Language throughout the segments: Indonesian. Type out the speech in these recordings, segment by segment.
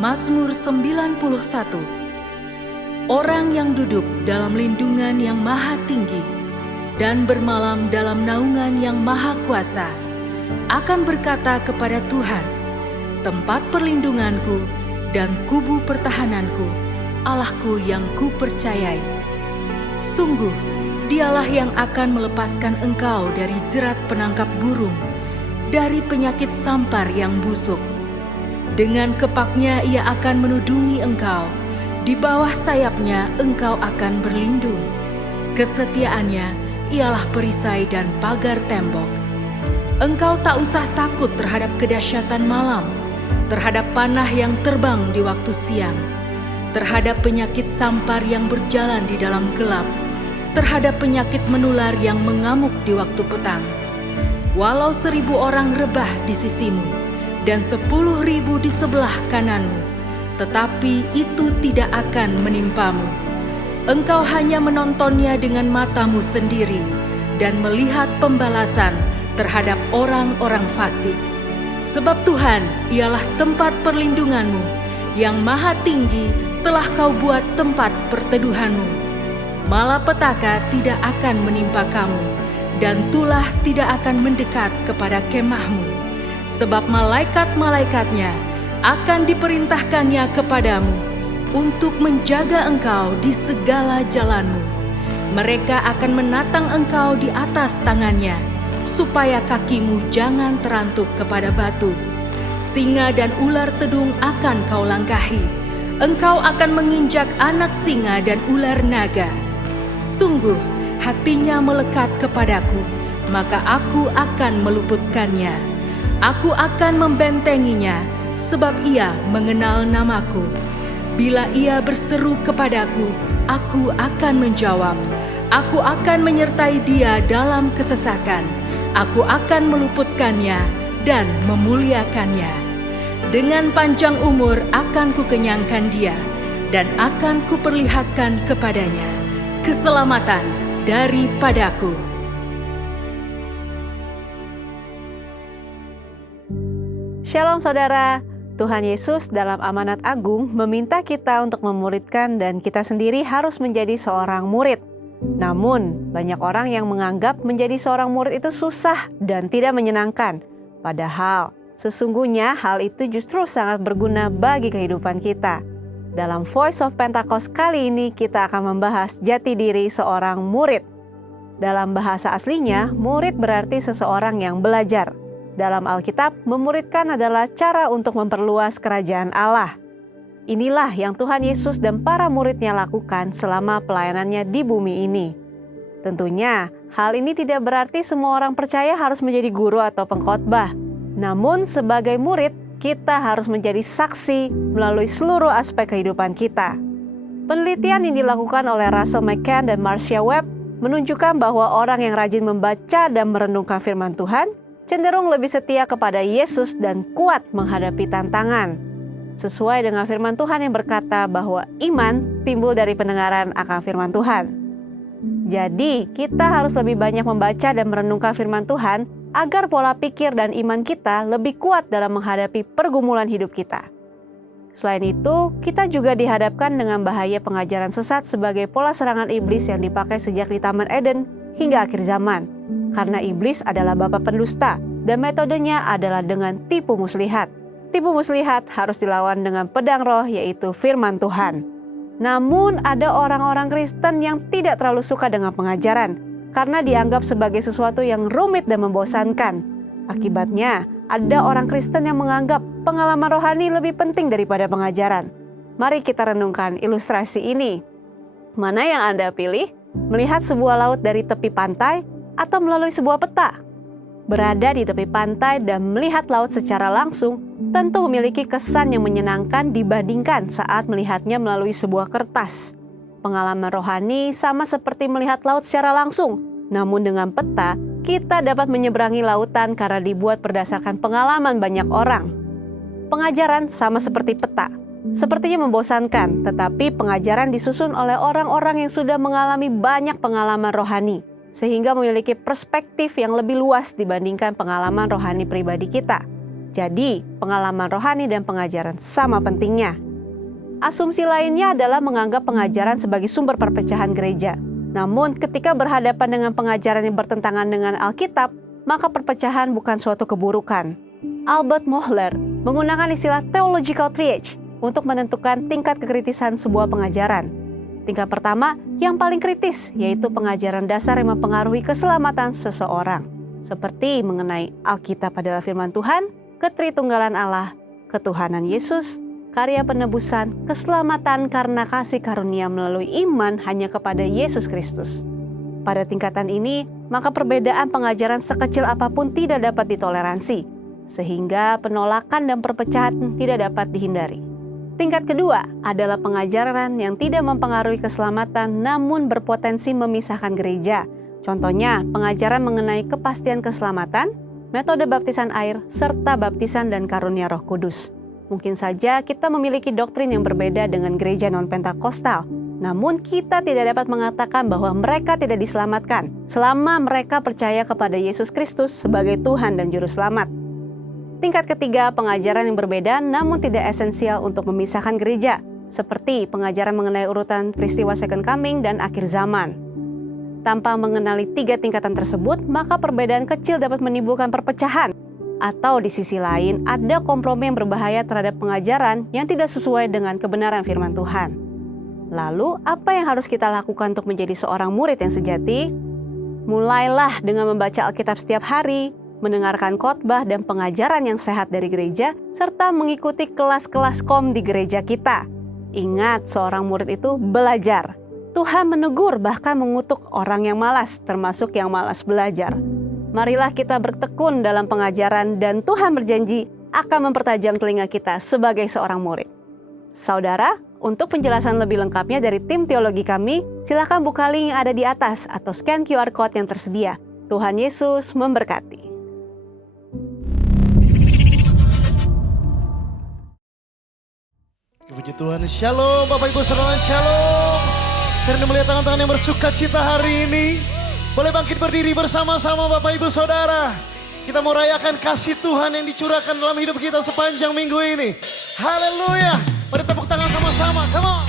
Mazmur 91. Orang yang duduk dalam lindungan yang maha tinggi dan bermalam dalam naungan yang maha kuasa akan berkata kepada Tuhan, tempat perlindunganku dan kubu pertahananku, Allahku yang kupercayai. Sungguh, Dialah yang akan melepaskan engkau dari jerat penangkap burung, dari penyakit sampar yang busuk. Dengan kepaknya Ia akan menudungi engkau, di bawah sayapnya engkau akan berlindung. Kesetiaannya ialah perisai dan pagar tembok. Engkau tak usah takut terhadap kedahsyatan malam, terhadap panah yang terbang di waktu siang, terhadap penyakit sampar yang berjalan di dalam gelap, terhadap penyakit menular yang mengamuk di waktu petang. Walau 1.000 orang rebah di sisimu dan 10.000 di sebelah kananmu, tetapi itu tidak akan menimpamu. Engkau hanya menontonnya dengan matamu sendiri dan melihat pembalasan terhadap orang-orang fasik. Sebab Tuhan ialah tempat perlindunganmu, yang maha tinggi telah kau buat tempat perteduhanmu. Malapetaka tidak akan menimpa kamu, dan tulah tidak akan mendekat kepada kemahmu. Sebab malaikat-malaikatnya akan diperintahkannya kepadamu untuk menjaga engkau di segala jalanmu. Mereka akan menatang engkau di atas tangannya, supaya kakimu jangan terantuk kepada batu. Singa dan ular tedung akan kau langkahi. Engkau akan menginjak anak singa dan ular naga. Sungguh, hatinya melekat kepadaku, maka aku akan meluputkannya. Aku akan membentenginya, sebab ia mengenal namaku. Bila ia berseru kepadaku, aku akan menjawab. Aku akan menyertai dia dalam kesesakan. Aku akan meluputkannya dan memuliakannya. Dengan panjang umur akan kukenyangkan dia, dan akan kuperlihatkan kepadanya keselamatan daripadaku. Shalom saudara, Tuhan Yesus dalam amanat agung meminta kita untuk memuridkan dan kita sendiri harus menjadi seorang murid. Namun, banyak orang yang menganggap menjadi seorang murid itu susah dan tidak menyenangkan. Padahal, sesungguhnya hal itu justru sangat berguna bagi kehidupan kita. Dalam Voice of Pentecost kali ini kita akan membahas jati diri seorang murid. Dalam bahasa aslinya, murid berarti seseorang yang belajar. Dalam Alkitab, memuridkan adalah cara untuk memperluas kerajaan Allah. Inilah yang Tuhan Yesus dan para muridnya lakukan selama pelayanannya di bumi ini. Tentunya, hal ini tidak berarti semua orang percaya harus menjadi guru atau pengkhotbah. Namun, sebagai murid, kita harus menjadi saksi melalui seluruh aspek kehidupan kita. Penelitian yang dilakukan oleh Russell McCann dan Marcia Webb menunjukkan bahwa orang yang rajin membaca dan merenungkan firman Tuhan cenderung lebih setia kepada Yesus dan kuat menghadapi tantangan. Sesuai dengan firman Tuhan yang berkata bahwa iman timbul dari pendengaran akan firman Tuhan. Jadi, kita harus lebih banyak membaca dan merenungkan firman Tuhan agar pola pikir dan iman kita lebih kuat dalam menghadapi pergumulan hidup kita. Selain itu, kita juga dihadapkan dengan bahaya pengajaran sesat sebagai pola serangan iblis yang dipakai sejak di Taman Eden hingga akhir zaman. Karena iblis adalah bapa pendusta dan metodenya adalah dengan tipu muslihat. Tipu muslihat harus dilawan dengan pedang roh, yaitu firman Tuhan. Namun ada orang-orang Kristen yang tidak terlalu suka dengan pengajaran karena dianggap sebagai sesuatu yang rumit dan membosankan. Akibatnya, ada orang Kristen yang menganggap pengalaman rohani lebih penting daripada pengajaran. Mari kita renungkan ilustrasi ini. Mana yang Anda pilih? Melihat sebuah laut dari tepi pantai atau melalui sebuah peta? Berada di tepi pantai dan melihat laut secara langsung tentu memiliki kesan yang menyenangkan dibandingkan saat melihatnya melalui sebuah kertas. Pengalaman rohani sama seperti melihat laut secara langsung, namun dengan peta, kita dapat menyeberangi lautan karena dibuat berdasarkan pengalaman banyak orang. Pengajaran sama seperti peta. Sepertinya membosankan, tetapi pengajaran disusun oleh orang-orang yang sudah mengalami banyak pengalaman rohani, sehingga memiliki perspektif yang lebih luas dibandingkan pengalaman rohani pribadi kita. Jadi, pengalaman rohani dan pengajaran sama pentingnya. Asumsi lainnya adalah menganggap pengajaran sebagai sumber perpecahan gereja. Namun, ketika berhadapan dengan pengajaran yang bertentangan dengan Alkitab, maka perpecahan bukan suatu keburukan. Albert Mohler menggunakan istilah theological triage untuk menentukan tingkat kekritisan sebuah pengajaran. Tingkat pertama, yang paling kritis, yaitu pengajaran dasar yang mempengaruhi keselamatan seseorang, seperti mengenai Alkitab adalah firman Tuhan, ketritunggalan Allah, ketuhanan Yesus, karya penebusan, keselamatan karena kasih karunia melalui iman hanya kepada Yesus Kristus. Pada tingkatan ini, maka perbedaan pengajaran sekecil apapun tidak dapat ditoleransi, sehingga penolakan dan perpecahan tidak dapat dihindari. Tingkat kedua adalah pengajaran yang tidak mempengaruhi keselamatan namun berpotensi memisahkan gereja. Contohnya, pengajaran mengenai kepastian keselamatan, metode baptisan air, serta baptisan dan karunia Roh Kudus. Mungkin saja kita memiliki doktrin yang berbeda dengan gereja non-Pentakostal, namun kita tidak dapat mengatakan bahwa mereka tidak diselamatkan selama mereka percaya kepada Yesus Kristus sebagai Tuhan dan Juru Selamat. Tingkat ketiga, pengajaran yang berbeda namun tidak esensial untuk memisahkan gereja, seperti pengajaran mengenai urutan peristiwa Second Coming dan akhir zaman. Tanpa mengenali tiga tingkatan tersebut, maka perbedaan kecil dapat menimbulkan perpecahan. Atau di sisi lain, ada kompromi yang berbahaya terhadap pengajaran yang tidak sesuai dengan kebenaran firman Tuhan. Lalu, apa yang harus kita lakukan untuk menjadi seorang murid yang sejati? Mulailah dengan membaca Alkitab setiap hari, mendengarkan khotbah dan pengajaran yang sehat dari gereja, serta mengikuti kelas-kelas kom di gereja kita. Ingat, seorang murid itu belajar. Tuhan menegur bahkan mengutuk orang yang malas, termasuk yang malas belajar. Marilah kita bertekun dalam pengajaran dan Tuhan berjanji akan mempertajam telinga kita sebagai seorang murid. Saudara, untuk penjelasan lebih lengkapnya dari tim teologi kami, silakan buka link yang ada di atas atau scan QR Code yang tersedia. Tuhan Yesus memberkati. Puji Tuhan, Shalom Bapak Ibu Saudara, Shalom. Sering melihat tangan-tangan yang bersuka cita hari ini. Boleh bangkit berdiri bersama-sama Bapak Ibu Saudara. Kita mau rayakan kasih Tuhan yang dicurahkan dalam hidup kita sepanjang minggu ini. Haleluya. Mari tepuk tangan sama-sama, come on.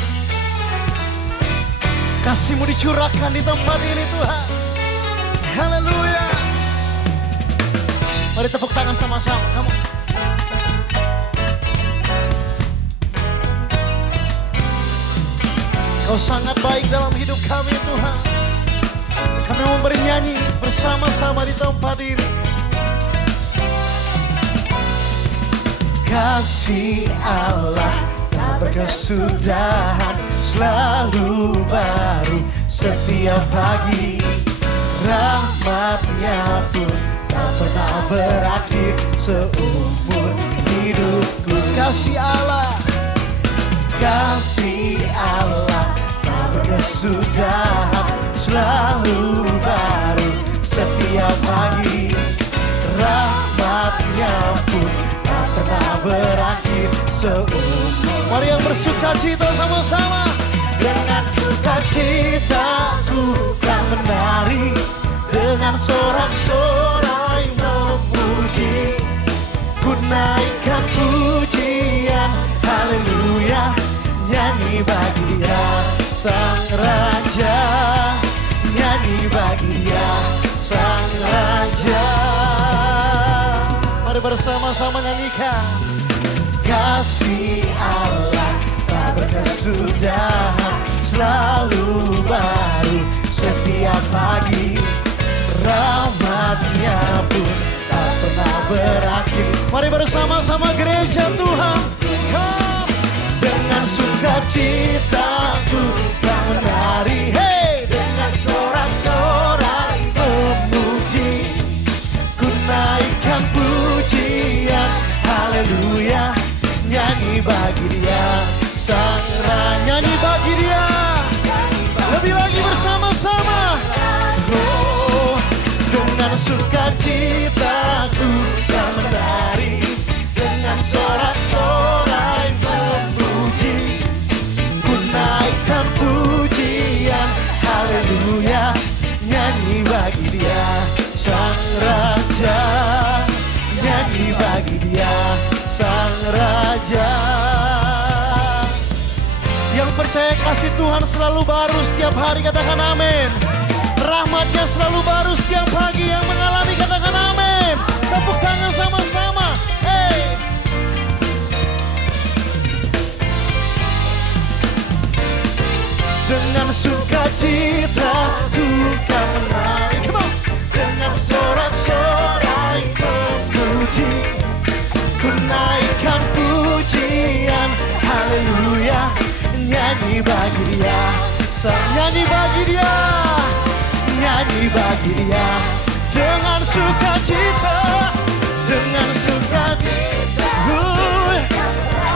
Kasih-Mu dicurahkan di tempat ini Tuhan. Haleluya. Mari tepuk tangan sama-sama, come on. Kau sangat baik dalam hidup kami Tuhan. Kami mau bernyanyi bersama-sama di tempat ini. Kasih Allah tak berkesudahan, selalu baru setiap pagi. Rahmat-Nya pun tak pernah berakhir seumur hidupku. Kasih Allah, kasih Allah tak berkesudahan, selalu baru setiap pagi. Rahmat-Nya pun tak pernah berakhir seumur. Mari yang bersuka cita sama-sama. Dengan sukacita ku kan menari, dengan sorak-sorai memuji. Ku naikkan pujian, haleluya, nyanyi bagi Dia Sang Raja, nyanyi bagi Dia Sang Raja. Mari bersama-sama nyanyikan. Kasih Allah tak berkesudahan, selalu baru setiap pagi. Rahmat-Nya pun tak pernah berakhir. Mari bersama-sama gereja Tuhan. Dengan sukacitaku kan menari, hey, dengan sorak-sorai memuji. Ku naikkan pujian, haleluya, nyanyi bagi Dia Sang Raja, nyanyi bagi Dia. Lebih lagi bersama-sama. Oh, dengan sukacitaku kan menari, dengan sorak-sorai memuji. Ku naikkan pujian, haleluya, nyanyi bagi Dia Sang Raja, nyanyi bagi Dia Raja. Yang percaya kasih Tuhan selalu baru setiap hari, katakan amin. Rahmatnya selalu baru setiap pagi, yang mengalami katakan amin. Tepuk tangan sama-sama. Hey. Dengan sukacita ku kan menari. Come on. Dengan sorak-sorai memuji, ku naikkan pujian, haleluya. Nyanyi bagi dia, nyanyi bagi dia, nyanyi bagi dia. Dengan sukacita, dengan sukacita,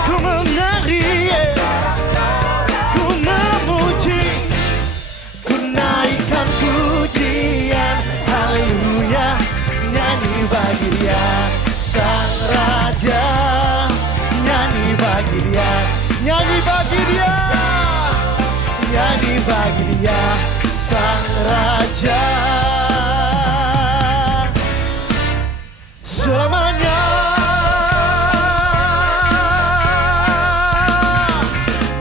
ku menari, ku memuji, ku naikkan pujian, haleluya. Nyanyi bagi dia, Sang Raja. Nyanyi bagi dia, nyanyi bagi dia, nyanyi bagi dia, Sang Raja. Selamanya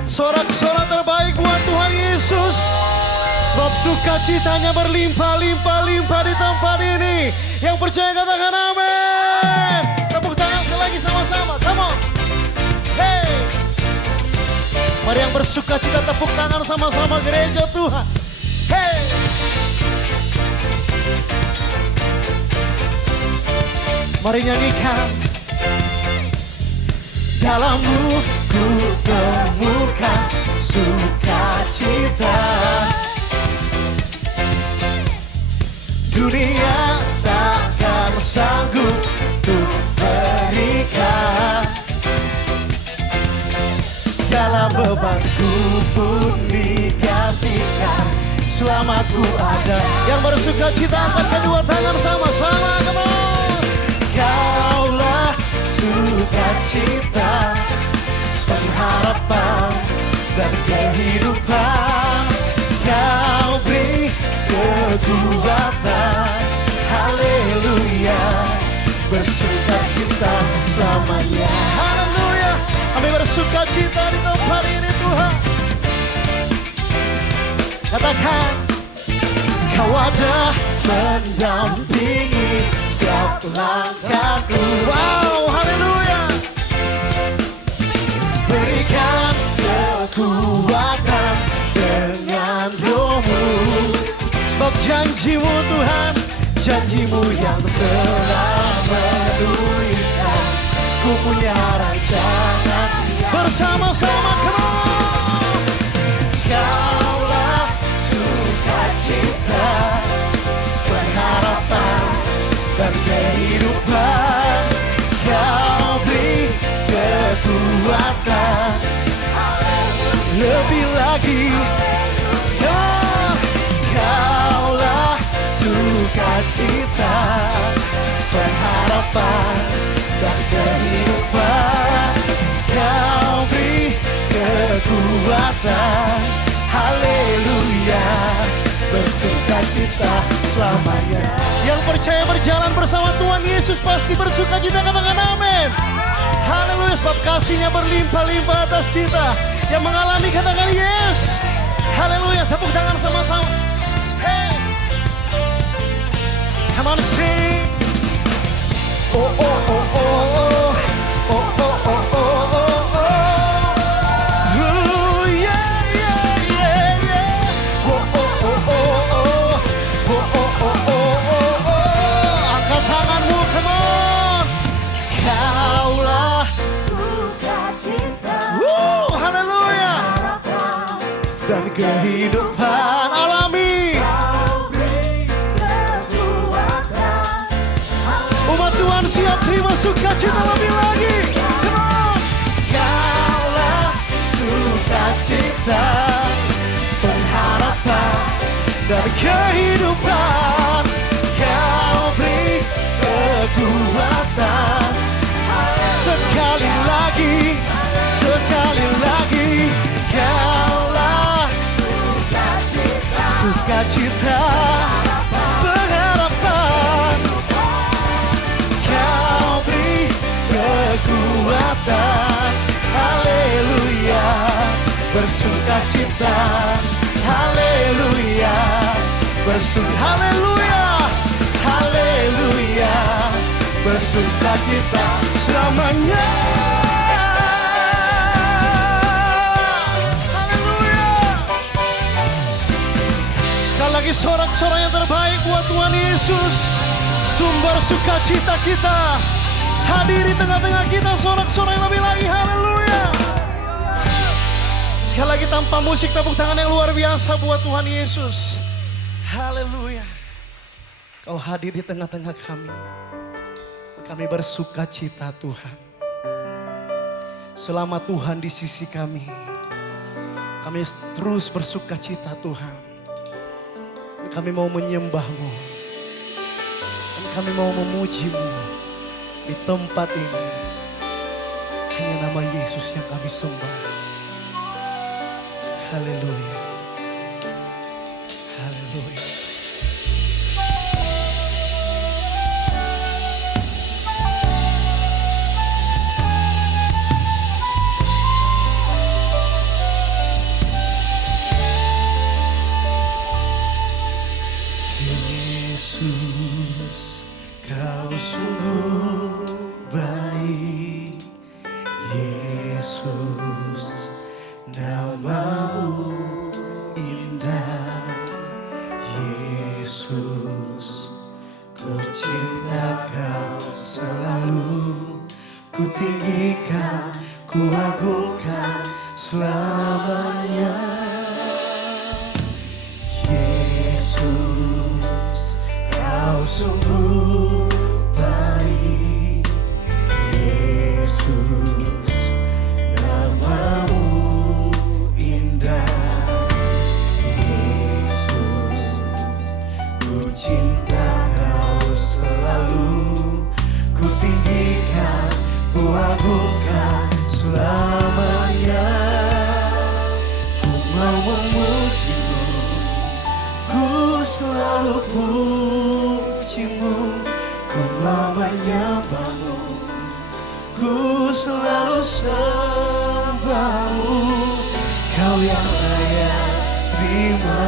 sorak-sorak terbaik buat Tuhan Yesus. Sebab sukacitanya berlimpah-limpah-limpah di tempat ini. Yang percaya katakan amin. Tepuk tangan sekali lagi sama-sama. Come on. Hey. Mari yang bersukacita tepuk tangan sama-sama gereja Tuhan. Hey. Mari nyanyikan. Dalammu ku temukan sukacita. Dunia takkan sanggup untuk berikan. Segala bebanku pun digantikan selama ku ada. Yang bersukacita angkat kedua tangan sama-sama. Come on. Kaulah sukacita, pengharapan dan kehidupan. Kau beri kekuatan, haleluya. Bersukacita selamanya, haleluya. Kami bersukacita di tempat ini Tuhan. Katakan, kau ada mendampingi setiap langkahku. Wow, haleluya. Berikan kekuatan dengan rohmu. Sebab janjimu Tuhan, janjimu yang telah menuliskan. Ku punya rancangan bersama-sama. Come on. Kaulah sukacita, pengharapan dan kehidupan. Kau beri kekuatan, lebih lagi. Kaulah sukacita, pengharapan dan kehidupan. Kau beri kekuatan, haleluya. Bersukacita selamanya. Yang percaya berjalan bersama Tuhan Yesus pasti bersukacita, katakan amin. Haleluya, sebab kasih-Nya berlimpah-limpah atas kita. Yang mengalami katakan yes. Haleluya, tepuk tangan sama-sama. Hey. Come on sing. Oh oh oh oh oh. Oh oh oh oh oh oh. Ooh, yeah yeah yeah yeah. Oh oh oh oh oh. Oh oh oh oh oh oh. Angkat tanganmu, come on. Kaulah sukacita, haleluya. Dan kehidupan alami. Umat Tuhan siap terima sukacita lebih lagi. Come on. Kaulah sukacita, pengharapan dan kehidupan. Kau beri kekuatan. Sekali lagi, sekali lagi. Kaulah sukacita, pengharapan. Kau beri kekuatan. Tuhan Yesus, sumber sukacita kita. Hadir di tengah-tengah kita, sorak-sorai lebih lagi, haleluya. Sekali lagi tanpa musik, tepuk tangan yang luar biasa buat Tuhan Yesus. Haleluya. Kau hadir di tengah-tengah kami. Kami bersukacita Tuhan. Selama Tuhan di sisi kami, kami terus bersukacita Tuhan. Kami mau menyembah-Mu. Kami mau memuji-Mu di tempat ini. Hanya nama Yesus yang kami sembah. Haleluya. Haleluya. Yesus, Kau sungguh baik. Yesus, nama-Mu indah. Yesus, ku cinta Kau selalu. Ku tinggikan, ku agungkan selamanya. Yesus, Kau sungguh baik. Yesus, nama-Mu indah. Yesus, ku cinta Kau selalu. Ku tinggikan, ku agungkan selamanya. Ku mau memuji-Mu, ku selalu puji-Mu. Ku mau menyembah-Mu, ku selalu sembah-Mu. Kau yang layak terima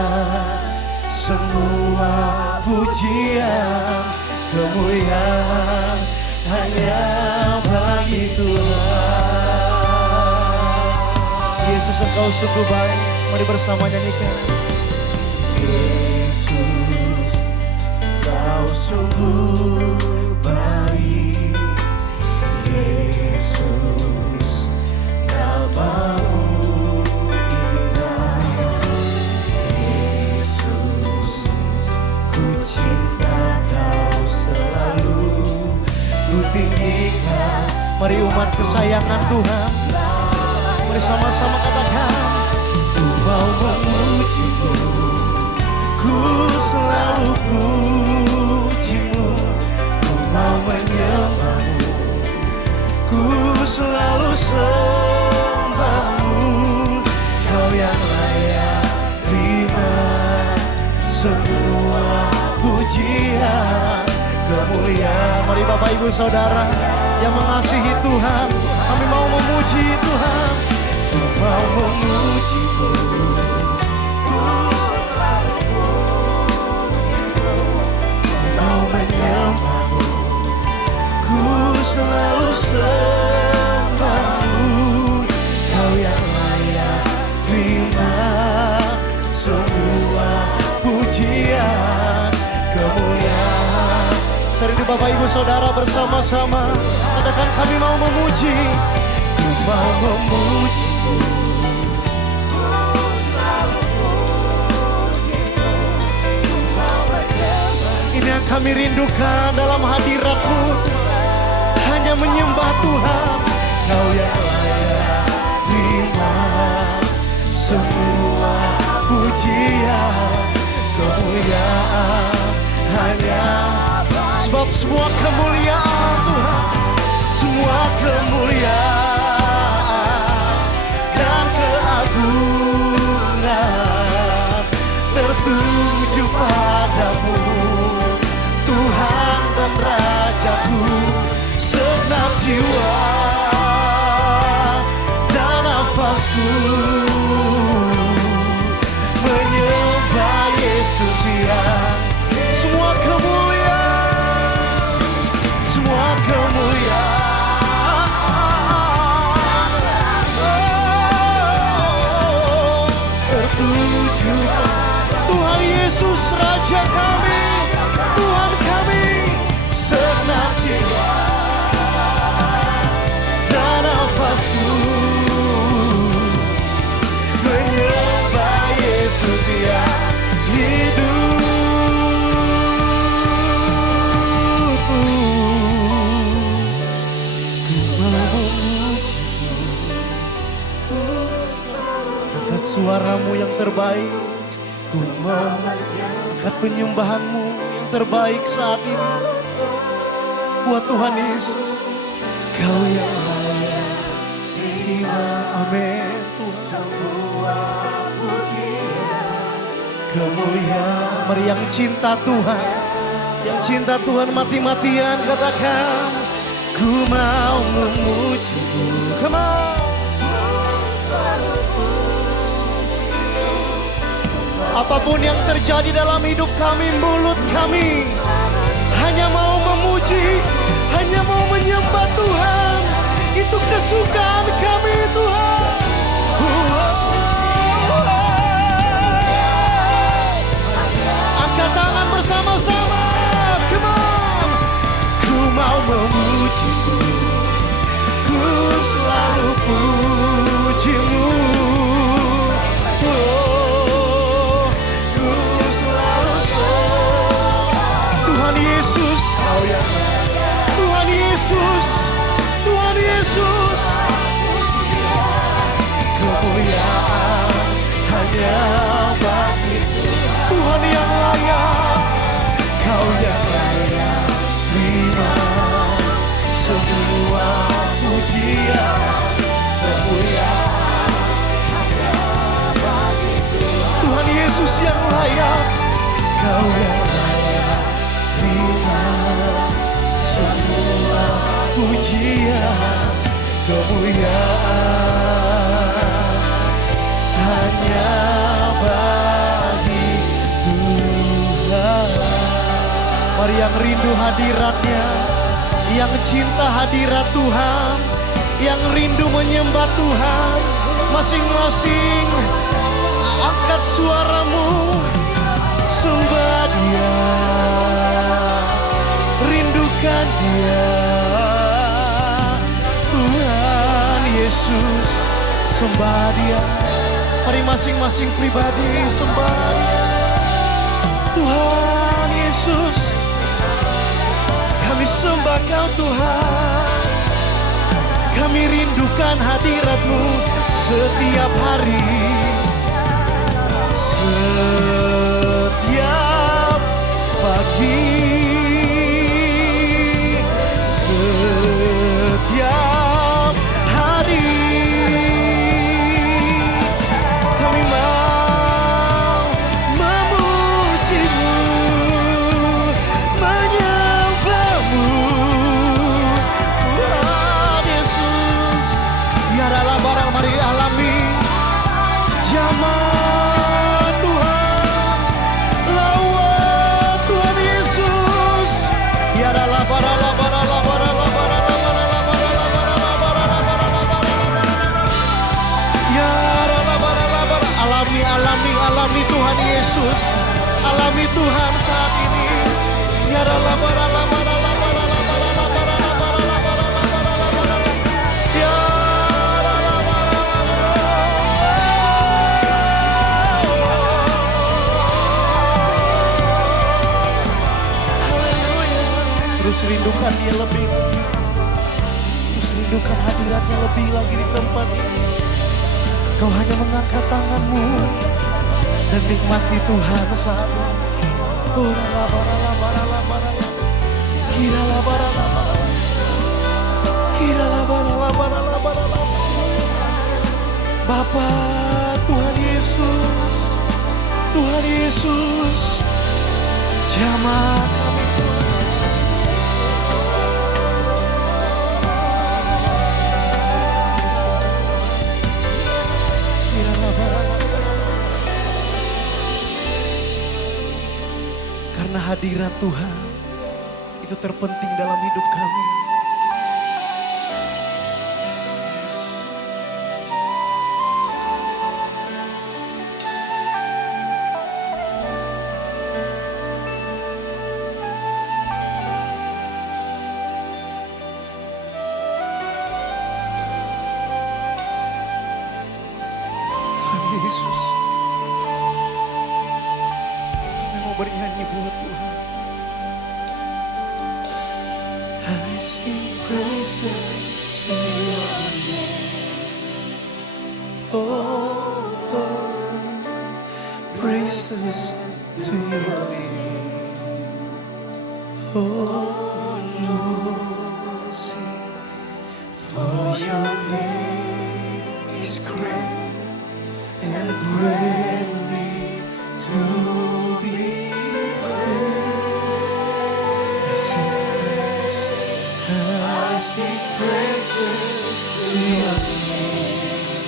semua pujian, kemuliaan hanya bagi Tuhan. Yesus, Engkau sungguh baik. Mari bersama nyanyikan. Yesus, Kau sungguh baik. Yesus, nama-Mu indah. Yesus, ku cinta Kau selalu. Ku tinggikan. Mari umat kesayangan Tuhan, mari sama-sama katakan. Ku mau memuji-Mu, ku selalu puji-Mu. Ku mau menyembah-Mu, ku selalu sembah-Mu. Kau yang layak terima semua pujian, kemuliaan. Mari Bapak Ibu Saudara yang mengasihi Tuhan, kami mau memuji Tuhan. Ku mau memuji-Mu, ku selalu puji-Mu. Ku mau menyembah-Mu, ku selalu sembah-Mu. Kau yang layak terima semua pujian, kemuliaan. Sering Bapak Ibu Saudara bersama-sama katakan, kami mau memuji. Ku mau memuji-Mu, ku selalu puji-Mu. Ku mau menyembah. Ini yang kami rindukan dalam hadirat-Mu, hanya menyembah Tuhan. Kau yang layak terima semua pujian, kemuliaan hanya. Sebab semua kemuliaan Tuhan, semua kemuliaan dan keagungan tertuju padamu, Tuhan dan Rajaku. Segenap jiwa dan nafasku menyembah Yesus, ya. Semua kemuliaan pujian hidupku. Angkat suaramu yang terbaik. Ku mau angkat penyembahanmu yang terbaik saat ini. Buat Tuhan Yesus, Kau yang layak terima. Amin. Kemuliaan, mari yang cinta Tuhan, yang cinta Tuhan mati-matian katakan, ku mau memuji-Mu. Come on. Apapun yang terjadi dalam hidup kami, mulut kami hanya mau memuji, hanya mau menyembah Tuhan. Itu kesukaan kami Tuhan. Angkat tangan bersama-sama. Come on. Ku mau memuji-Mu, ku selalu puji-Mu. Tuhan Yesus, Tuhan Yesus, Tuhan Yesus. Kemuliaan hanya bagi Tuhan yang layak, Kau yang layak terima semua pujian. Kemuliaan hanya bagi Tuhan Yesus yang layak, Kau yang layak terima semua pujian. Kemuliaan hanya bagi Tuhan. Mari yang rindu hadirat-Nya, yang cinta hadirat Tuhan, yang rindu menyembah Tuhan, masing-masing angkat suaramu, sembah Dia, rindukan Dia. Tuhan Yesus, sembah Dia. Mari masing-masing pribadi sembah Tuhan Yesus. Kami sembah Kau Tuhan, kami rindukan hadirat-Mu setiap hari, setiap pagi, setiap hari. Kami mau memuji-Mu, menyembah-Mu, Tuhan Yesus. Ya dalam barang mari alami zaman Tuhan, lawat Tuhan Yesus. Ya dalam barang alami Tuhan Yesus, alami Tuhan saat ini. Ya dalam terus rindukan Dia lebih lagi, terus rindukan hadirat-Nya lebih lagi di tempat ini. Kau hanya mengangkat tanganmu dan nikmati Tuhan saat ini. Bapa, Tuhan Yesus, Tuhan Yesus, zaman karena hadirat Tuhan itu terpenting dalam hidup kami. Tuhan Yesus, Oh Lord, praises to your name. Oh Lord, sing, for your name is great and greatly to be praised. I sing praises to your name.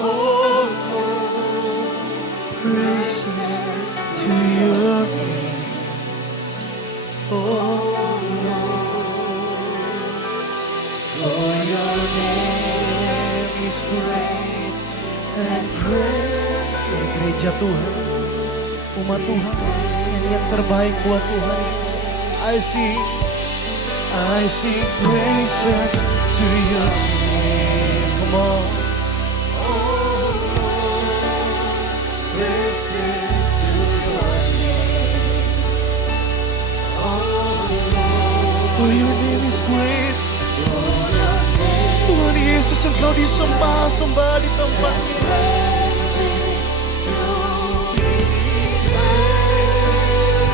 Oh Lord, praises to your name. Oh Lord, for your name is great and great. Ini gereja Tuhan, umat Tuhan, yang terbaik buat Tuhan Yesus. I sing praises to your name. Come on. Praises to your name. For your name is great. Tuhan Yesus, Engkau disembah-sembah di tempat ini.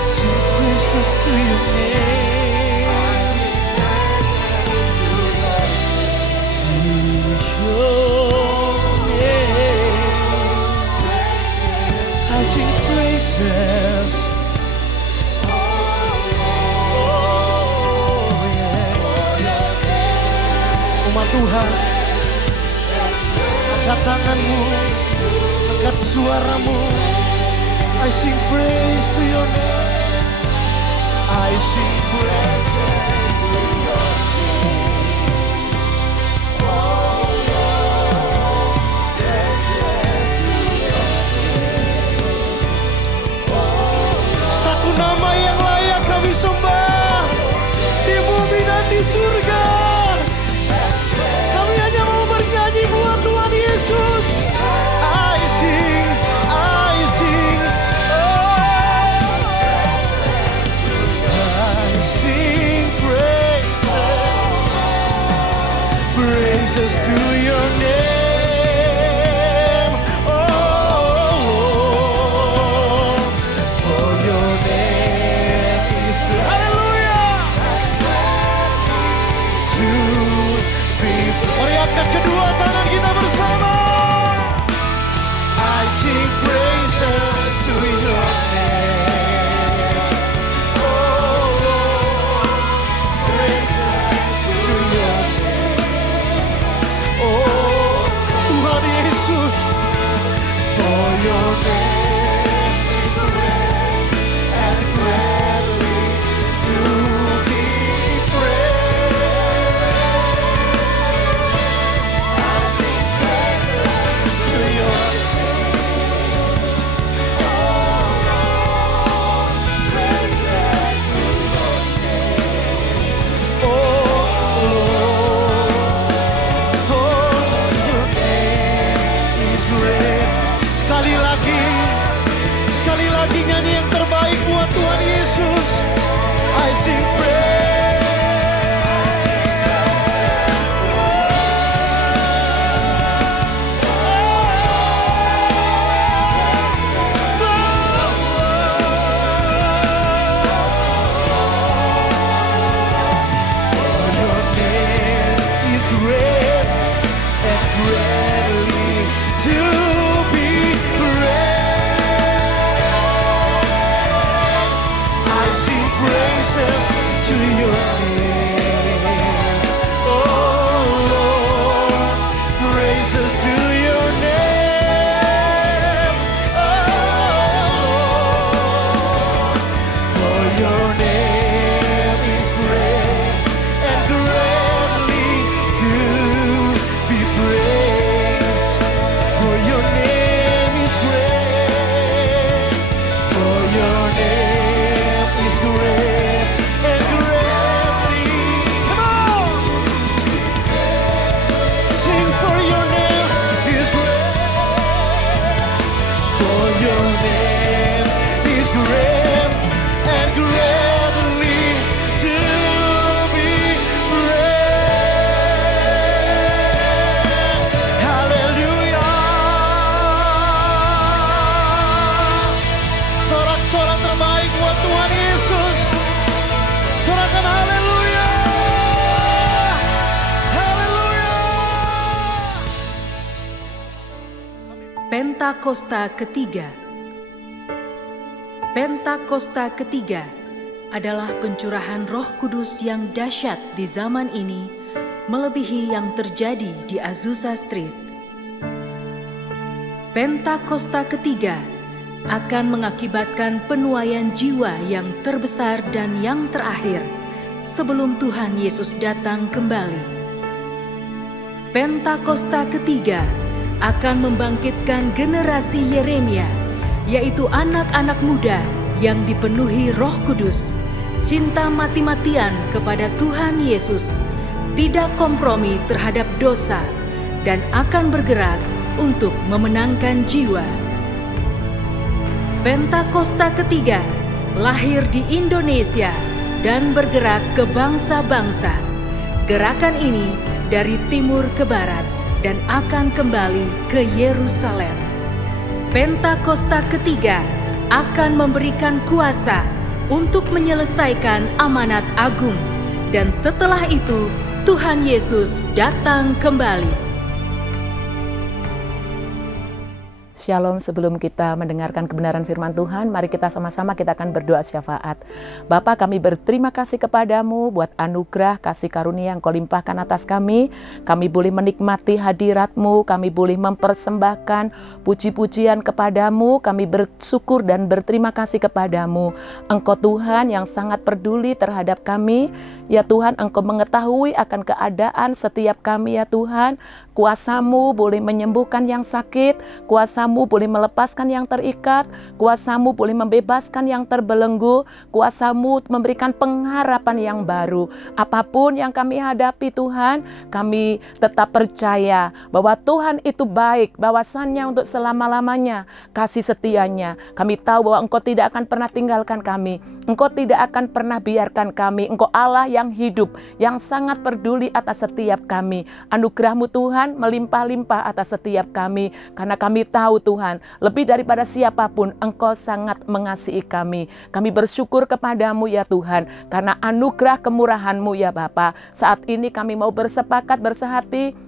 Sing praises to your name. I sing praises. Umat Tuhan, angkat tanganmu, angkat suaramu. I sing praise to your name. I sing praise to your name. Satu nama yang layak kami sembah di bumi dan di surga. Kami hanya mau bernyanyi buat Tuhan Yesus. I sing, I sing praises to your name. Oh, for your name is good. Hallelujah. To be. Mari angkat kedua tangan kita bersama. I sing praises to your name. Oh, praises to your name. Oh. Pentakosta ketiga. Pentakosta ketiga adalah pencurahan Roh Kudus yang dahsyat di zaman ini, melebihi yang terjadi di Azusa Street. Pentakosta ketiga akan mengakibatkan penuaian jiwa yang terbesar dan yang terakhir sebelum Tuhan Yesus datang kembali. Pentakosta ketiga akan membangkitkan generasi Yeremia, yaitu anak-anak muda yang dipenuhi Roh Kudus, cinta mati-matian kepada Tuhan Yesus, tidak kompromi terhadap dosa, dan akan bergerak untuk memenangkan jiwa. Pentakosta ketiga lahir di Indonesia dan bergerak ke bangsa-bangsa. Gerakan ini dari timur ke barat dan akan kembali ke Yerusalem. Pentakosta ketiga akan memberikan kuasa untuk menyelesaikan amanat agung, dan setelah itu Tuhan Yesus datang kembali. Shalom, sebelum kita mendengarkan kebenaran firman Tuhan, mari kita sama-sama kita akan berdoa syafaat. Bapa, kami berterima kasih kepadamu buat anugerah, kasih karunia yang kau limpahkan atas kami. Kami boleh menikmati hadirat-Mu, kami boleh mempersembahkan puji-pujian kepadamu, kami bersyukur dan berterima kasih kepadamu. Engkau Tuhan yang sangat peduli terhadap kami. Ya Tuhan, Engkau mengetahui akan keadaan setiap kami ya Tuhan. Kuasa-Mu boleh menyembuhkan yang sakit, Kuasa-Mu boleh melepaskan yang terikat, Kuasa-Mu boleh membebaskan yang terbelenggu, Kuasa-Mu memberikan pengharapan yang baru. Apapun yang kami hadapi Tuhan, kami tetap percaya bahwa Tuhan itu baik, bahwasannya untuk selama-lamanya kasih setianya. Kami tahu bahwa Engkau tidak akan pernah tinggalkan kami, Engkau tidak akan pernah biarkan kami. Engkau Allah yang hidup, yang sangat peduli atas setiap kami. Anugerah-Mu Tuhan melimpah-limpah atas setiap kami, karena kami tahu Tuhan, lebih daripada siapapun Engkau sangat mengasihi kami. Kami bersyukur kepadamu ya Tuhan, karena anugerah kemurahan-Mu ya Bapa. Saat ini kami mau bersepakat, bersehati,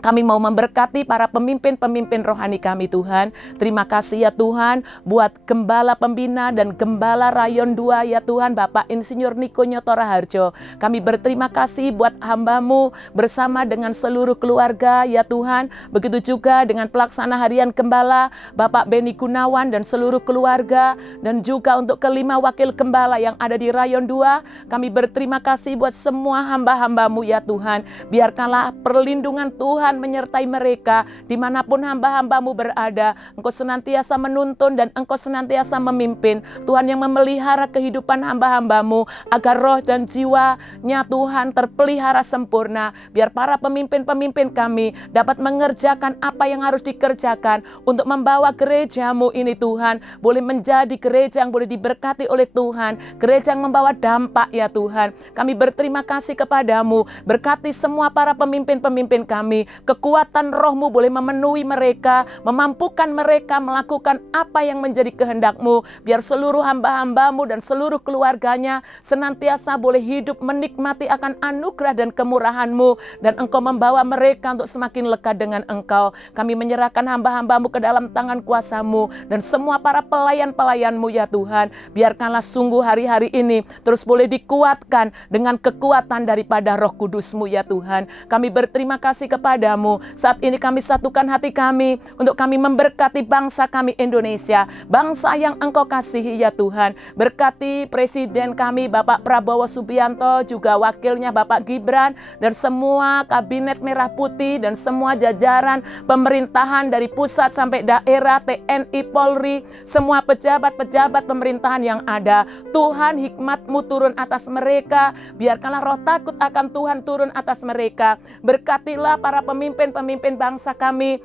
kami mau memberkati para pemimpin-pemimpin rohani kami Tuhan. Terima kasih ya Tuhan buat Gembala Pembina dan Gembala Rayon 2 ya Tuhan, Bapak Insinyur Niko Nyoto Raharjo. Kami berterima kasih buat hamba-Mu bersama dengan seluruh keluarga ya Tuhan. Begitu juga dengan pelaksana harian Gembala Bapak Beni Gunawan dan seluruh keluarga. Dan juga untuk kelima wakil Gembala yang ada di Rayon 2. Kami berterima kasih buat semua hamba-hamba-Mu ya Tuhan. Biarkanlah perlindungan Tuhan menyertai mereka dimanapun hamba-hamba-Mu berada. Engkau senantiasa menuntun dan Engkau senantiasa memimpin. Tuhan yang memelihara kehidupan hamba-hamba-Mu agar roh dan jiwanya Tuhan terpelihara sempurna. Biar para pemimpin-pemimpin kami dapat mengerjakan apa yang harus dikerjakan untuk membawa gereja-Mu ini Tuhan boleh menjadi gereja yang boleh diberkati oleh Tuhan, gereja yang membawa dampak ya Tuhan. Kami berterima kasih kepadamu, berkati semua para pemimpin-pemimpin kami. Kekuatan roh-Mu boleh memenuhi mereka, memampukan mereka melakukan apa yang menjadi kehendak-Mu. Biar seluruh hamba-hamba-Mu dan seluruh keluarganya senantiasa boleh hidup menikmati akan anugerah dan kemurahan-Mu. Dan Engkau membawa mereka untuk semakin lekat dengan Engkau. Kami menyerahkan hamba-hamba-Mu ke dalam tangan kuasa-Mu. Dan semua para pelayan-pelayan-Mu ya Tuhan. Biarkanlah sungguh hari-hari ini terus boleh dikuatkan dengan kekuatan daripada Roh Kudus-Mu ya Tuhan. Kami berterima kasih kepada saat ini kami satukan hati kami untuk kami memberkati bangsa kami Indonesia, bangsa yang Engkau kasihi ya Tuhan. Berkati Presiden kami Bapak Prabowo Subianto, juga wakilnya Bapak Gibran, dan semua kabinet merah putih dan semua jajaran pemerintahan dari pusat sampai daerah, TNI, Polri, semua pejabat-pejabat pemerintahan yang ada. Tuhan, hikmat-Mu turun atas mereka, biarkanlah roh takut akan Tuhan turun atas mereka. Berkatilah para pemimpin-pemimpin bangsa kami,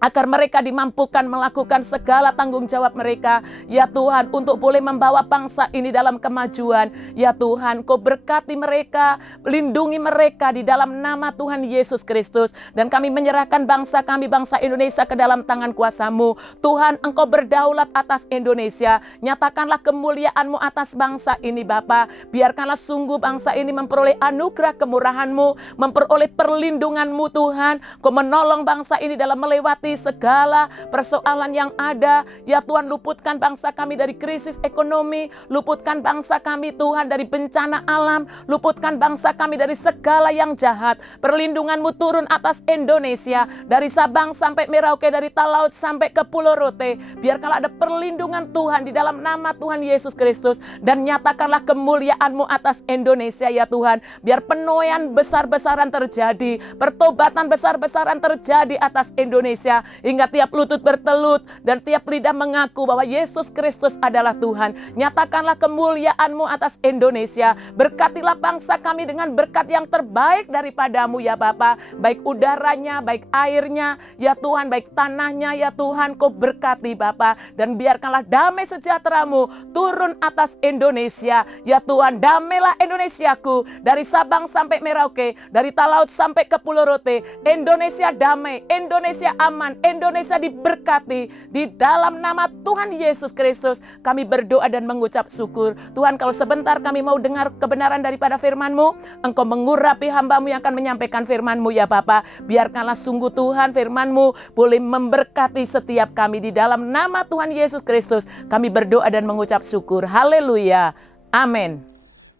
agar mereka dimampukan melakukan segala tanggung jawab mereka, ya Tuhan, untuk boleh membawa bangsa ini dalam kemajuan. Ya Tuhan, Kau berkati mereka, lindungi mereka di dalam nama Tuhan Yesus Kristus. Dan kami menyerahkan bangsa kami, bangsa Indonesia, ke dalam tangan kuasa-Mu. Tuhan, Engkau berdaulat atas Indonesia. Nyatakanlah kemuliaan-Mu atas bangsa ini Bapa. Biarkanlah sungguh bangsa ini memperoleh anugerah kemurahan-Mu, memperoleh perlindungan-Mu Tuhan. Kau menolong bangsa ini dalam melewati berkati segala persoalan yang ada. Ya Tuhan, luputkan bangsa kami dari krisis ekonomi, luputkan bangsa kami Tuhan dari bencana alam, luputkan bangsa kami dari segala yang jahat. Perlindungan-Mu turun atas Indonesia, dari Sabang sampai Merauke, dari Talaut sampai ke Pulau Rote. Biarkanlah ada perlindungan Tuhan di dalam nama Tuhan Yesus Kristus, dan nyatakanlah kemuliaan-Mu atas Indonesia ya Tuhan. Biar penuaian besar-besaran terjadi, pertobatan besar-besaran terjadi atas Indonesia, hingga tiap lutut bertelut dan tiap lidah mengaku bahwa Yesus Kristus adalah Tuhan. Nyatakanlah kemuliaan-Mu atas Indonesia. Berkatilah bangsa kami dengan berkat yang terbaik daripada-Mu ya Bapa. Baik udaranya, baik airnya, ya Tuhan, baik tanahnya ya Tuhan, Kau berkati Bapa. Dan biarkanlah damai sejahtera-Mu turun atas Indonesia. Ya Tuhan, damailah Indonesiaku, dari Sabang sampai Merauke, dari Talaut sampai ke Pulau Rote. Indonesia damai, Indonesia aman, Indonesia diberkati. Di dalam nama Tuhan Yesus Kristus kami berdoa dan mengucap syukur. Tuhan, kalau sebentar kami mau dengar kebenaran daripada firman-Mu, Engkau mengurapi hamba-Mu yang akan menyampaikan firman-Mu ya Bapa. Biarkanlah sungguh Tuhan firman-Mu boleh memberkati setiap kami. Di dalam nama Tuhan Yesus Kristus kami berdoa dan mengucap syukur. Haleluya. Amin.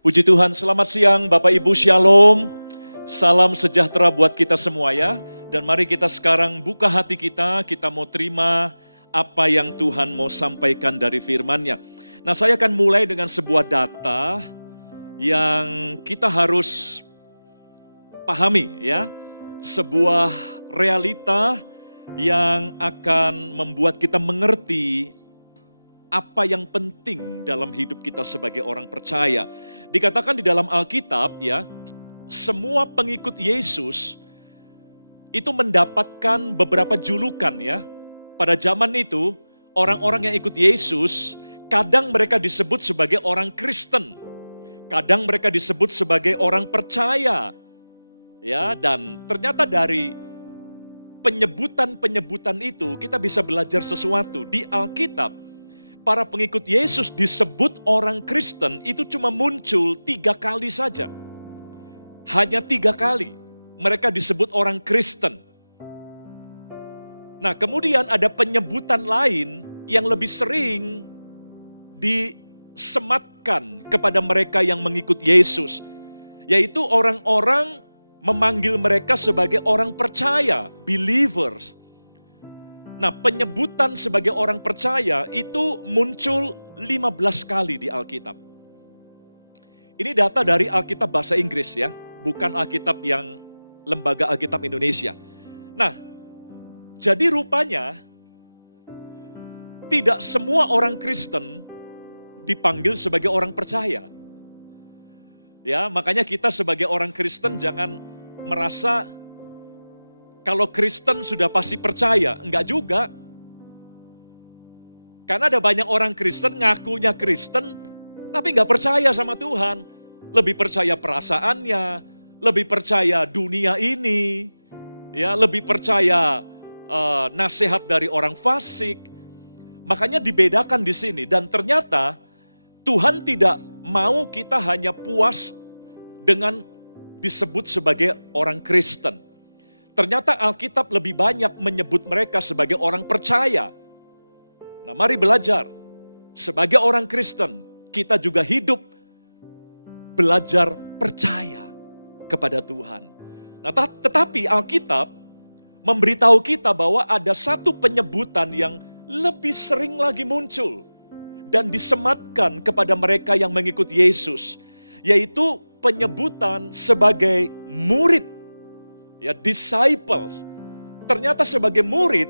Puji Tuhan, selamat siang Bapak Ibu, Shalom. Salam sejahtera buat kita semua ya. Dan mari kita sekarang buka hati kita mau terima apa yang Tuhan mau sampaikan dari firman-Nya. Nah, saya akan mulai dengan sebuah data yang kita harus pahami ya. Sebuah realita yang akan membuat kita mengerti apa yang penting dalam hidup kita sebagai orang percaya. Dikatakan di dalam Alkitab ya, semua pengikut Yesus itu mendapatkan beberapa julukan ya. Pada zaman itu, orang-orang yang ikut Yesus, kadang mereka disebut sebagai orang Kristen. Kadang mereka disebut sebagai orang percaya. Ya, dan ternyata dari penyebutan-penyebutan itu kita bisa belajar sesuatu. Di Alkitab, para pengikut Yesus disebut orang Kristen itu cuma muncul 3 kali saja. Hanya 3 kali mereka disebut orang Kristen. Nah, kemudian ada penyebutan lain yang lebih sering disematkan kepada mereka yang mengikut Yesus, yaitu orang-orang memanggil mereka sebagai orang percaya, believers. Nah, penyebutan sebagai orang percaya itu muncul 15 kali di Alkitab. Ini data dari Alkitab bahasa Inggris ya, bukan Alkitab yang Lembaga Alkitab Indonesia. Nah, jadi rupanya tidak semua orang Kristen dipanggil sebagai orang percaya. Ya, makanya kita sebagai orang Kristen jangan merasa kalau Kristen sudah pasti percaya. Enggak juga. Karena ada banyak orang Kristen ngakunya Kristen, tapi enggak percaya sama Tuhan. Lebih percaya perasaannya, lebih percaya dunia ini, ya, lebih percaya nasihat dari orang fasik. Makanya dibedakan di sini. Dan ternyata Tuhan tidak mau kita hanya puas dengan disebut sebagai orang Kristen. Ternyata Alkitab lebih banyak menyebut mereka sebagai orang percaya. Nah, mari belajar. Sebagai orang Kristen, kita juga hidup belajar percaya kepada Tuhan. Nah, tetapi Alkitab memberitahu kita bahwa ada satu penyebutan yang lebih sering lagi muncul dan disematkan kepada mereka yang mengikut Yesus, yaitu penyebutan sebagai murid. Ya, disciples. Ternyata sebagai murid,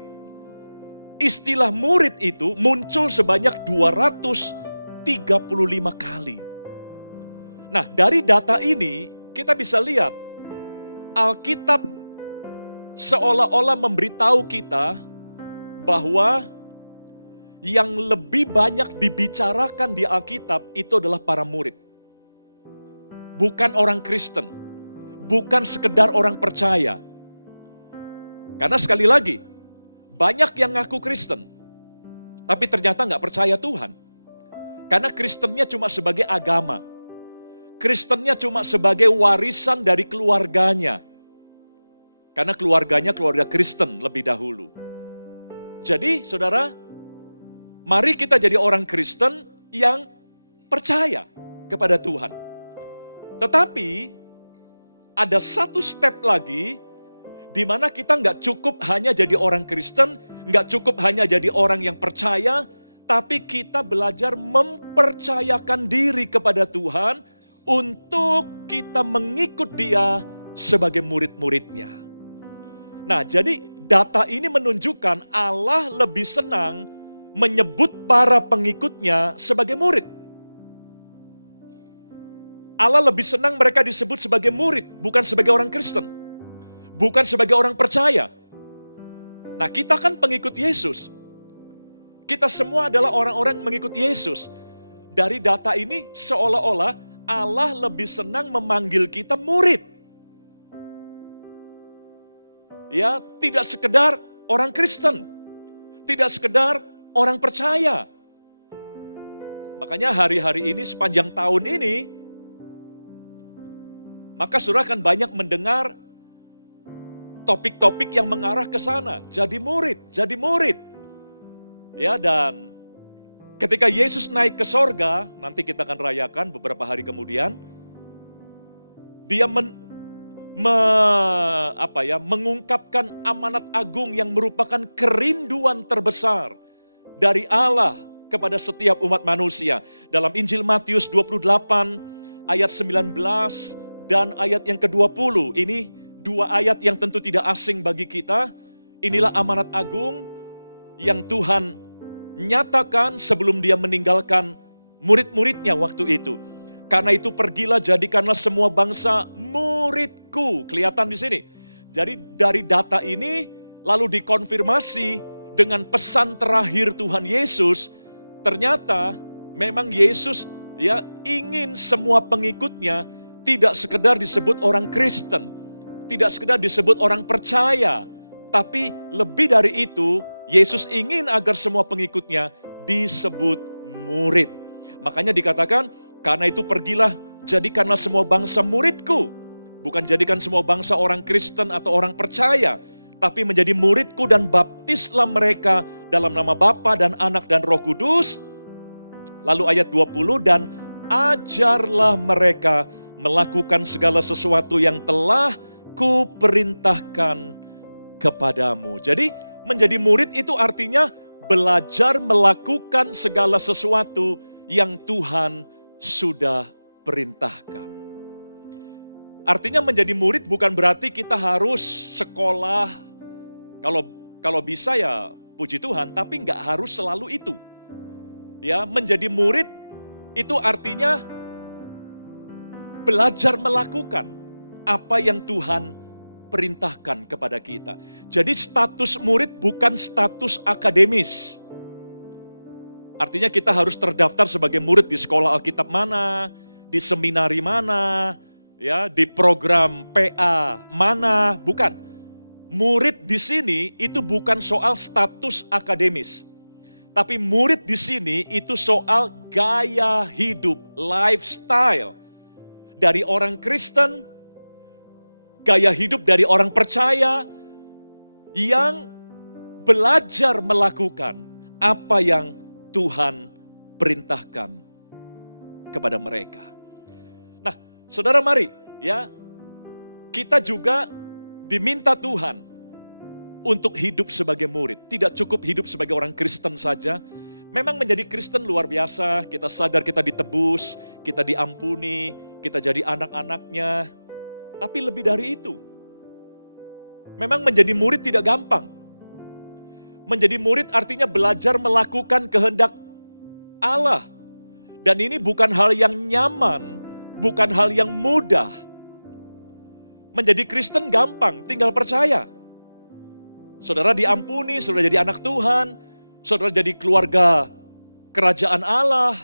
istilah murid itu muncul sebanyak 235 kali. Nah, dari data ini kita bisa lihat Alkitab seolah-olah memberitahu kita bahwa yang lebih banyak dibicarakan di Alkitab itu adalah para murid. Bukan orang Kristen. Bukan sekedar orang percaya. Karena sekali lagi, banyak yang ngaku Kristen, tapi ternyata nggak percaya Tuhan. Karena Kristennya cuma sebagai agama. Kristennya cuma sebagai warisan dari keluarganya. Karena keluarganya keluarga Kristen lebih dahulu. Jadi saudara, mari kita jadi orang Kristen yang percaya kepada Tuhan. Tetapi ada satu step lagi di mana kita nggak cukup hanya jadi orang Kristen, nggak cukup hanya jadi orang yang percaya, tapi kita belajar mempercayakan diri kepada Tuhan untuk kita mengikut Dia sebagai murid-muridnya. Nah, jadi data ini menunjukkan Allah lebih senang menyebut para pengikutnya sebagai murid. Allah lebih senang mereka disebut sebagai murid, bukan sebagai orang Kristen. Bukan sebagai orang percaya. Nah, kita kan pengikut Yesus. Kita semua adalah orang-orang mengikut Yesus. Dari data ini seolah-olah Allah lebih senang memanggil kita murid. Ya, tidak sekedar orang Kristen. Tidak sekedar orang percaya. Makanya hari-hari ini sepanjang tahun ini, maka saudara akan banyak mendengar topik-topik yang mengarah ke sana. Jadi murid, jadi murid. Ya, dan ketika Yesus naik ke sorga, nanti kita akan rayakan beberapa hari kemudian, Dia mengungkapkan amanat agung yang merupakan kerinduan terbesar dari Allah kepada setiap umat manusia. Dalam Injil Matius 28 ayat 19 dan ayat yang ke-20, ini dua ayat yang tentu tidak asing bagi kita. Inilah amanat agung yang Tuhan nyatakan sebelum Dia meninggalkan murid-muridnya waktu itu. Karena itu pergilah, jadikanlah semua bangsa muridku. Kelihatan di sini. Jadi dari data ini lalu dikonfirmasi dengan pesan terakhir Tuhan Yesus. Ternyata memang Yesus ya ingin semua pengikutnya tidak sekedar disebut orang Kristen, tidak sekedar disebut orang percaya, tapi lebih dari itu, Yesus ingin agar semua pengikutnya disebut murid. Makanya dikatakan, karena itu pergilah, jadikanlah semua bangsa muridku. Bukan jadikan semua bangsa orang Kristen atau orang percaya, tapi menjadi muridku dan baptislah mereka dalam nama Bapa dan Anak dan Roh Kudus. Lalu ayat 20, dan ajarlah mereka melakukan segala sesuatu yang telah kuperintahkan kepadamu. Jadi menjadi murid itu artinya belajar melakukan segala sesuatu yang Tuhan sudah perintahkan. Artinya menjadi murid bukan berarti kita harus sekolah, kalau bisa ya puji Tuhan, tapi nggak harus selalu itu. Ya, menjadi murid itu artinya belajar melakukan apa yang Tuhan perintahkan kepada kita. Jadi status murid bukan status akademis. Artinya kita harus terdaftar sebagai murid di sekolah Alkitab mana, di seminari mana, ya, di program PA mana, bukan. Murid di sini itu bukan soal status akademis. Tapi murid di sini itu soal gaya hidup, lifestyle. Dari orang Kristen, gaya hidup dari orang percaya yang belajar melakukan apa yang Tuhan perintahkan kepada mereka. Nah, saudara mari ya, kita juga diminta Tuhan untuk hidup sebagai murid. Tidak cukup hidup sebagai orang Kristen saja. Memang menjadi Kristen luar biasa, kita sadar kita ditebus, kita diampuni, kita jadi anak-anaknya. Tapi lebih dari itu, memang menjadi murid tidak gampang. Menjadi murid artinya belajar melakukan kehendak Allah. Dan ini bukan hal yang nyaman, bukan hal yang mudah. Menjadi Kristen gampang, tinggal percaya. Saudara diampuni, saudara jadi anak Tuhan, saudara jadi keluarga kerajaan Allah.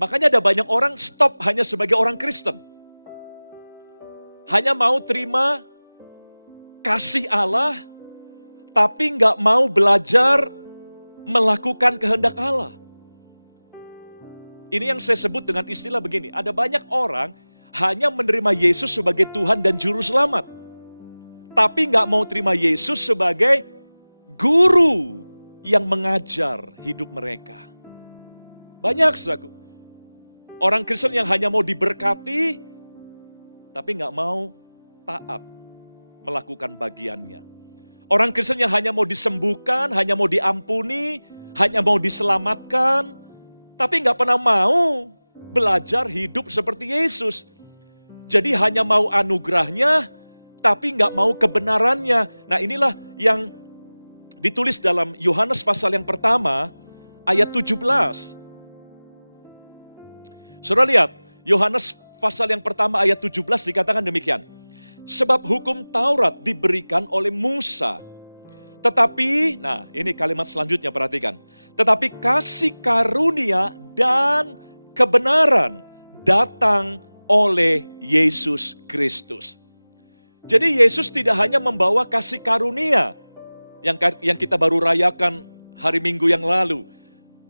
Makanya ada banyak orang stop hanya sebagai orang Kristen. Hanya mau terima kasih Allah, tapi nggak mau belajar melakukan kehendak Allah. Ini yang saya sebut dengan istilah begini, ada banyak orang hanya menerima Yesus sebagai Tuhan dan Juru Selamat. tapi nggak mau terima Yesus sebagai guru yang mengajar hidup mereka. Banyak, saudaraku. Orang Kristen yang hanya mau diberkati, tapi nggak mau taat melakukan bagiannya. Orang Kristen yang hanya mau disembuhkan, hanya mau diampuni, hanya mau diselamatkan, tapi nggak pernah mau belajar hidup seperti Yesus. Jadi hanya mau anugerahnya, tapi nggak mau kebenarannya. Nah, inilah yang ditulis dalam Yohanes pasal yang pertama, ayat 17. Saudara lihat, Yohanes pasal yang pertama ayat 17 dikatakan demikian. Sebab hukum Taurat diberikan oleh Musa. Tetapi, nah ini kalimat selanjutnya perhatikan. Tetapi kasih karunia dan kebenaran datang oleh Yesus Kristus. Jadi Yesus tidak hanya membawa kasih karunia yang kita baru rayakan hari Minggu yang lalu.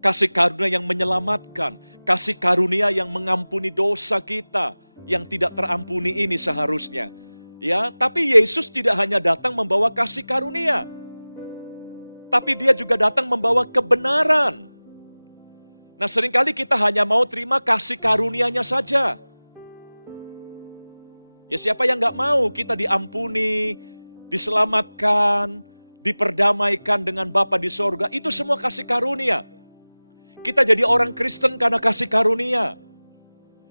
Kasih karunia yang menyelamatkan, kasih karunia yang mengampuni dosa kita yang tidak terampuni ini seharusnya. Ya, tapi Yesus tidak hanya datang membawa kasih karunia, tapi dia juga datang membawa kebenaran. Nah, seringkali kita hanya mau terima kasih karunia-Nya saja. Ya, siapa yang gak mau kita diampuni, diselamatkan, diperdamaikan dengan Bapa di sorga. Itu semua kasih karunia. Kita jadi orang Kristen karena kasih karunia.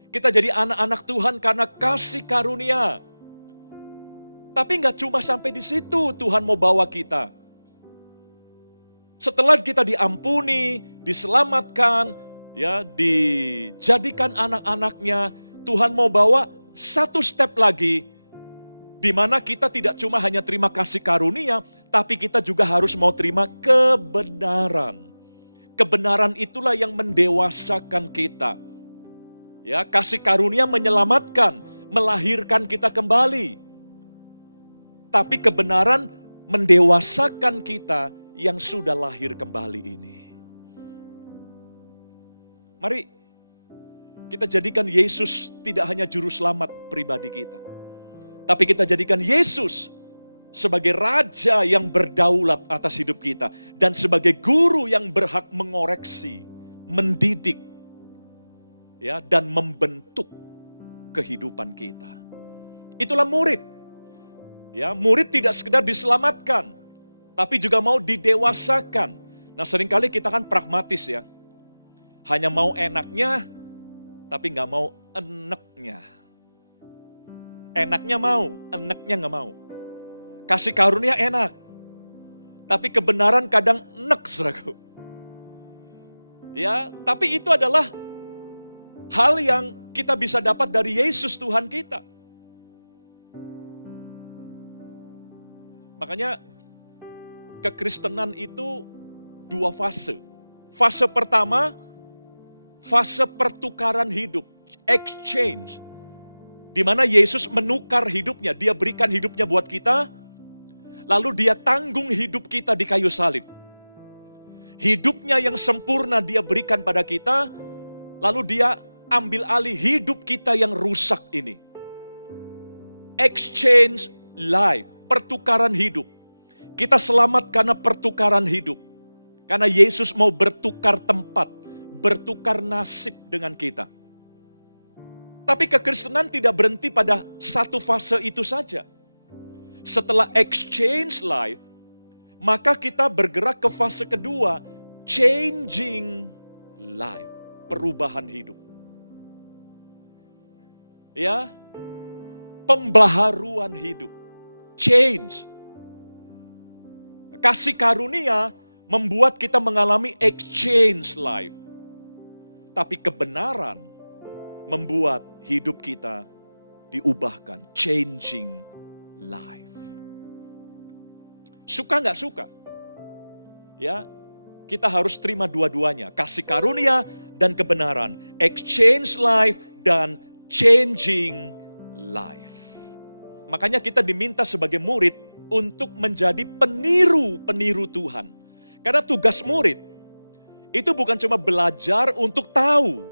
Kita jadi anak-anak Tuhan karena kasih karunia. Tapi gak cuma sampai di situ Tuhan mau bawa kita. Setelah kita diampuni, diselamatkan, ya, dijadikan anak-anaknya, Tuhan mau bawa satu step lagi, di mana kita tidak cuma hanya terima kasih karunia, tapi kita juga harus mau terima kebenaran. Kebenaran itulah yang mendewasakan kita. Ya, kasih karunia menyelamatkan, melahirkan kita kembali. Tapi kebenaran mendewasakan kita yang sudah lahir kembali ini. Mari kita jadikan Yesus tidak hanya juru selamat pribadi kita, tapi kita jadikan Yesus sebagai raja yang berdaulat atas hidup kita dan sebagai guru yang berhak mengoreksi, mendidik, ya, dan membentuk kehidupan kita. Itulah murid. Ya, murid tidak sekedar diselamatkan, tapi juga mau didewasakan. Nah, seringkali kita kan pragmatis ya. Hanya mau enaknya, tapi nggak mau enaknya. Enaknya mau, enaknya nggak mau. Kasih karunia enak, tapi kebenaran kadang enak, saudaraku. Ya, tapi itu adalah hal yang kita bisa dapat dari Yesus Tuhan kita. Makanya kekristenan itu dua fase. Fase pertama, fase pertukaran hidup, exchange. Di mana Yesus menukar hidupnya, dia berikan hidupnya buat kita, lalu dia tanggung hidup kita di kayu salib. Hidupnya yang sempurna dia berikan pada kita, lalu dia ambil alih hidup kita yang rusak ini. Exchange life, pertukaran hidup. Kita selamat karena pertukaran hidup. Karena Yesus mau bertukar tempat, bertukar nasib dengan kita. Tapi kekristenan tidak berhenti pada satu fase itu saja. Setelah exchange life, maka kita bergerak ke fase kedua, changing life, perubahan hidup. Ya, pembaharuan hidup, change. Kasih karunia membuat kita mengalami exchange life. Tapi kebenaran membuat hidup kita diubahkan, changing life. Suka nggak suka? Ya, kita harus terima dua-duanya, kasih karunia dan kebenaran, exchange life dan changing life. Makanya kita diminta sebagai murid untuk menjadi peniru-peniru Tuhan. Karena tugas murid itu bukan cuma belajar untuk tahu,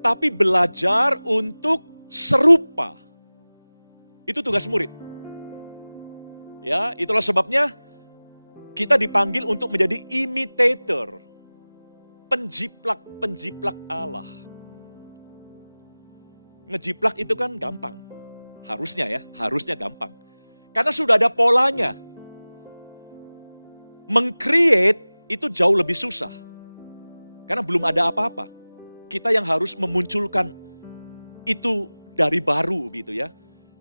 tapi belajar untuk serupa. Itu tugas murid. Ya, itulah sebabnya kita dipanggil untuk menjadi imitator, penjiplak Allah. Ngejiplak itu kan gampang, harusnya gampang. Karena sudah ada polanya. Meng-create itu jauh lebih susah. Karena belum ada apa-apa. Kita yang harus memunculkan itu dari baru gitu ya.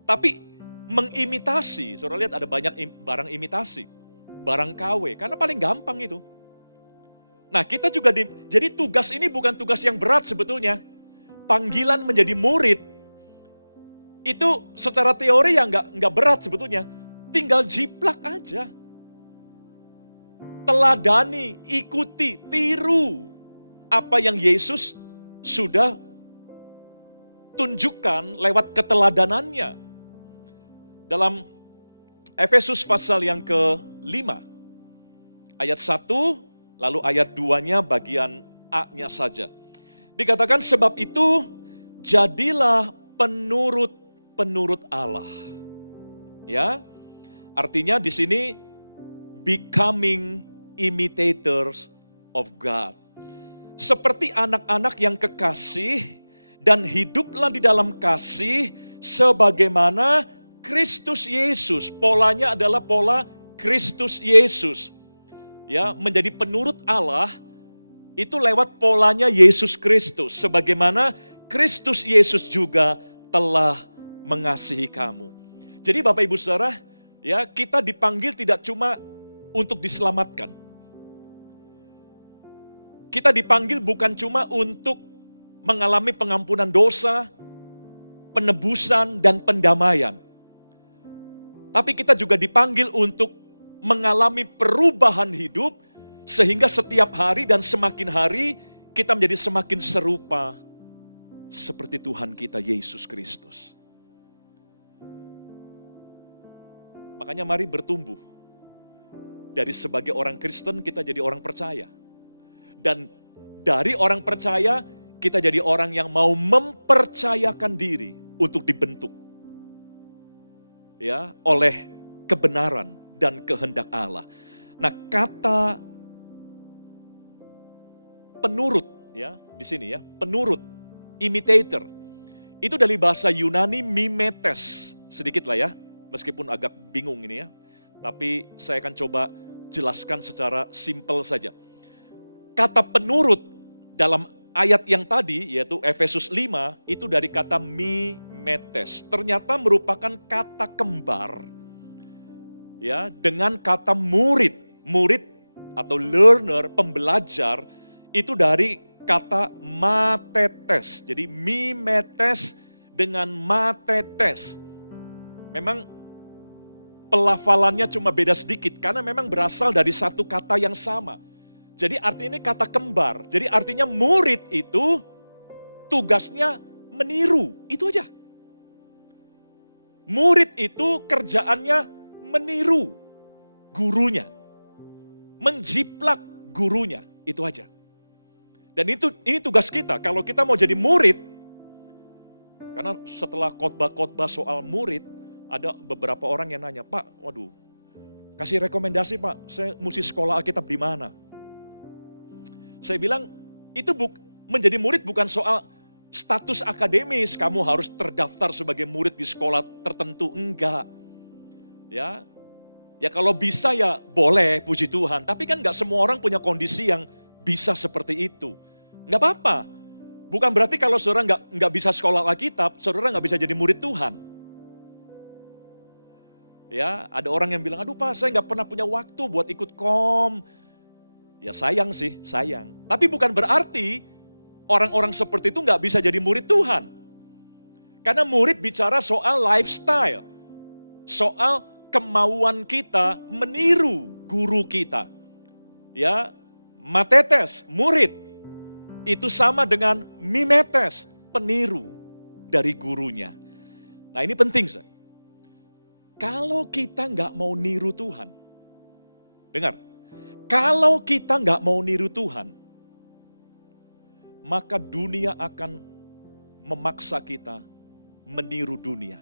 Tapi mengimitasi, saudara lihat ada banyak barang imitasi, barang KW, karena paling gampang itu. Nah kita juga, jadi tugas ini bukan tugas yang berat sebetulnya. Panggilan menjadi murid, itu secara teori ya nggak berat sebetulnya. Tinggal jiplak aja. Teladani, ikuti, tiru apa yang Yesus sudah tunjukkan lewat keteladanannya. Dalam Efesus pasal yang ke-5, ayat 1, lalu ayat 2-nya bagian A-nya saja. Dikatakan sebab itu jadilah penurut Allah. Ya. Artinya di sini becoming imitators of God. Seperti anak-anak yang kekasih dan hiduplah di dalam kasih sebagaimana Kristus Yesus. Polanya adalah pola Kristus Yesus. Ya, menjadi penurut Allah itu lewat polanya Yesus Kristus. Sebagaimana Kristus Yesus juga telah mengasihi kamu. Jadi Bapak Ibu Saudara, ya, kita dipanggil tidak cuma untuk diselamatkan. Kita dipanggil bukan cuma untuk mengalami pengampunan dosa, penebusan dan pendamaian. Tapi kita juga dipanggil untuk mengalami perubahan hidup sehingga setiap hari dan semakin hari kita menjadi semakin serupa seperti Tuhan kita Yesus Kristus. Makanya mari bertumbuh. Dari sebagai orang Kristen kita jadi orang percaya. Dan dari orang percaya kita jadi orang yang mau mempercayakan diri untuk dibentuk. Ya, oleh kebenaran dan kehendak Allah. Nah, kata penurut ya di sini ya, penurut, imitator. Itu dari bahasa Yunani mimetes. Sedikit lah ya, meskipun agak bingung ini ya. Tapi saya akan coba jelaskan secara simpel saja. Kata penurut dalam ayat yang tadi yaitu Efesus 5 itu dari kata mimetes. Ternyata merupakan kata kembar ya dengan kata murid. Murid atau learner, pembelajar itu dari kata matetes. Jadi mimetes dengan matetes. Memang pelafalannya cuma beda sedikit karena memang berasal dari satu kata yang sama. Jadi artinya ini kata kembar. Jadi artinya murid itu tugasnya meniru, itu aja. Murid itu kerjaannya meniru gurunya. Menjiplak gurunya, itu aja. Dan ini tugas kita, kalau kita mau jadi murid, karena setelah khotbah-khotbah soal murid, ada beberapa orang yang nanya, Pak, waduh, kasih rekomendasi Pak, saya mesti sekolah Alkitab di mana? Saya bilang, itu menjadi murid bukan soal status akademis, kamu harus terdaftar sebagai murid di sekolah tertentu, enggak. Ya kalau bisa ya boleh, puji Tuhan. Tapi kan enggak semua orang punya kondisi yang bisa seperti itu. Enggak apa-apa. Bukan berarti kalau saudara enggak bisa sekolah Alkitab, saudara enggak bisa jadi murid Tuhan. Ya, ada orang yang bilang, aduh Pak, saya enggak pernah punya waktu buat ikut kom. Ya sayang sih, sayang. Tapi bukan berarti orang-orang seperti itu enggak bisa jadi murid Tuhan. Karena murid bicara soal lifestyle. Soal kemauan kita meniru guru kita. Ya, matetes, murid. Itu sama dengan mimetes, peniru dari gurunya. Nah ini penting. Kalau kita nggak mau niru Tuhan, dengar, kalau kita nggak mau niru Tuhan, maka dunia akan memaksa kita meniru dunia.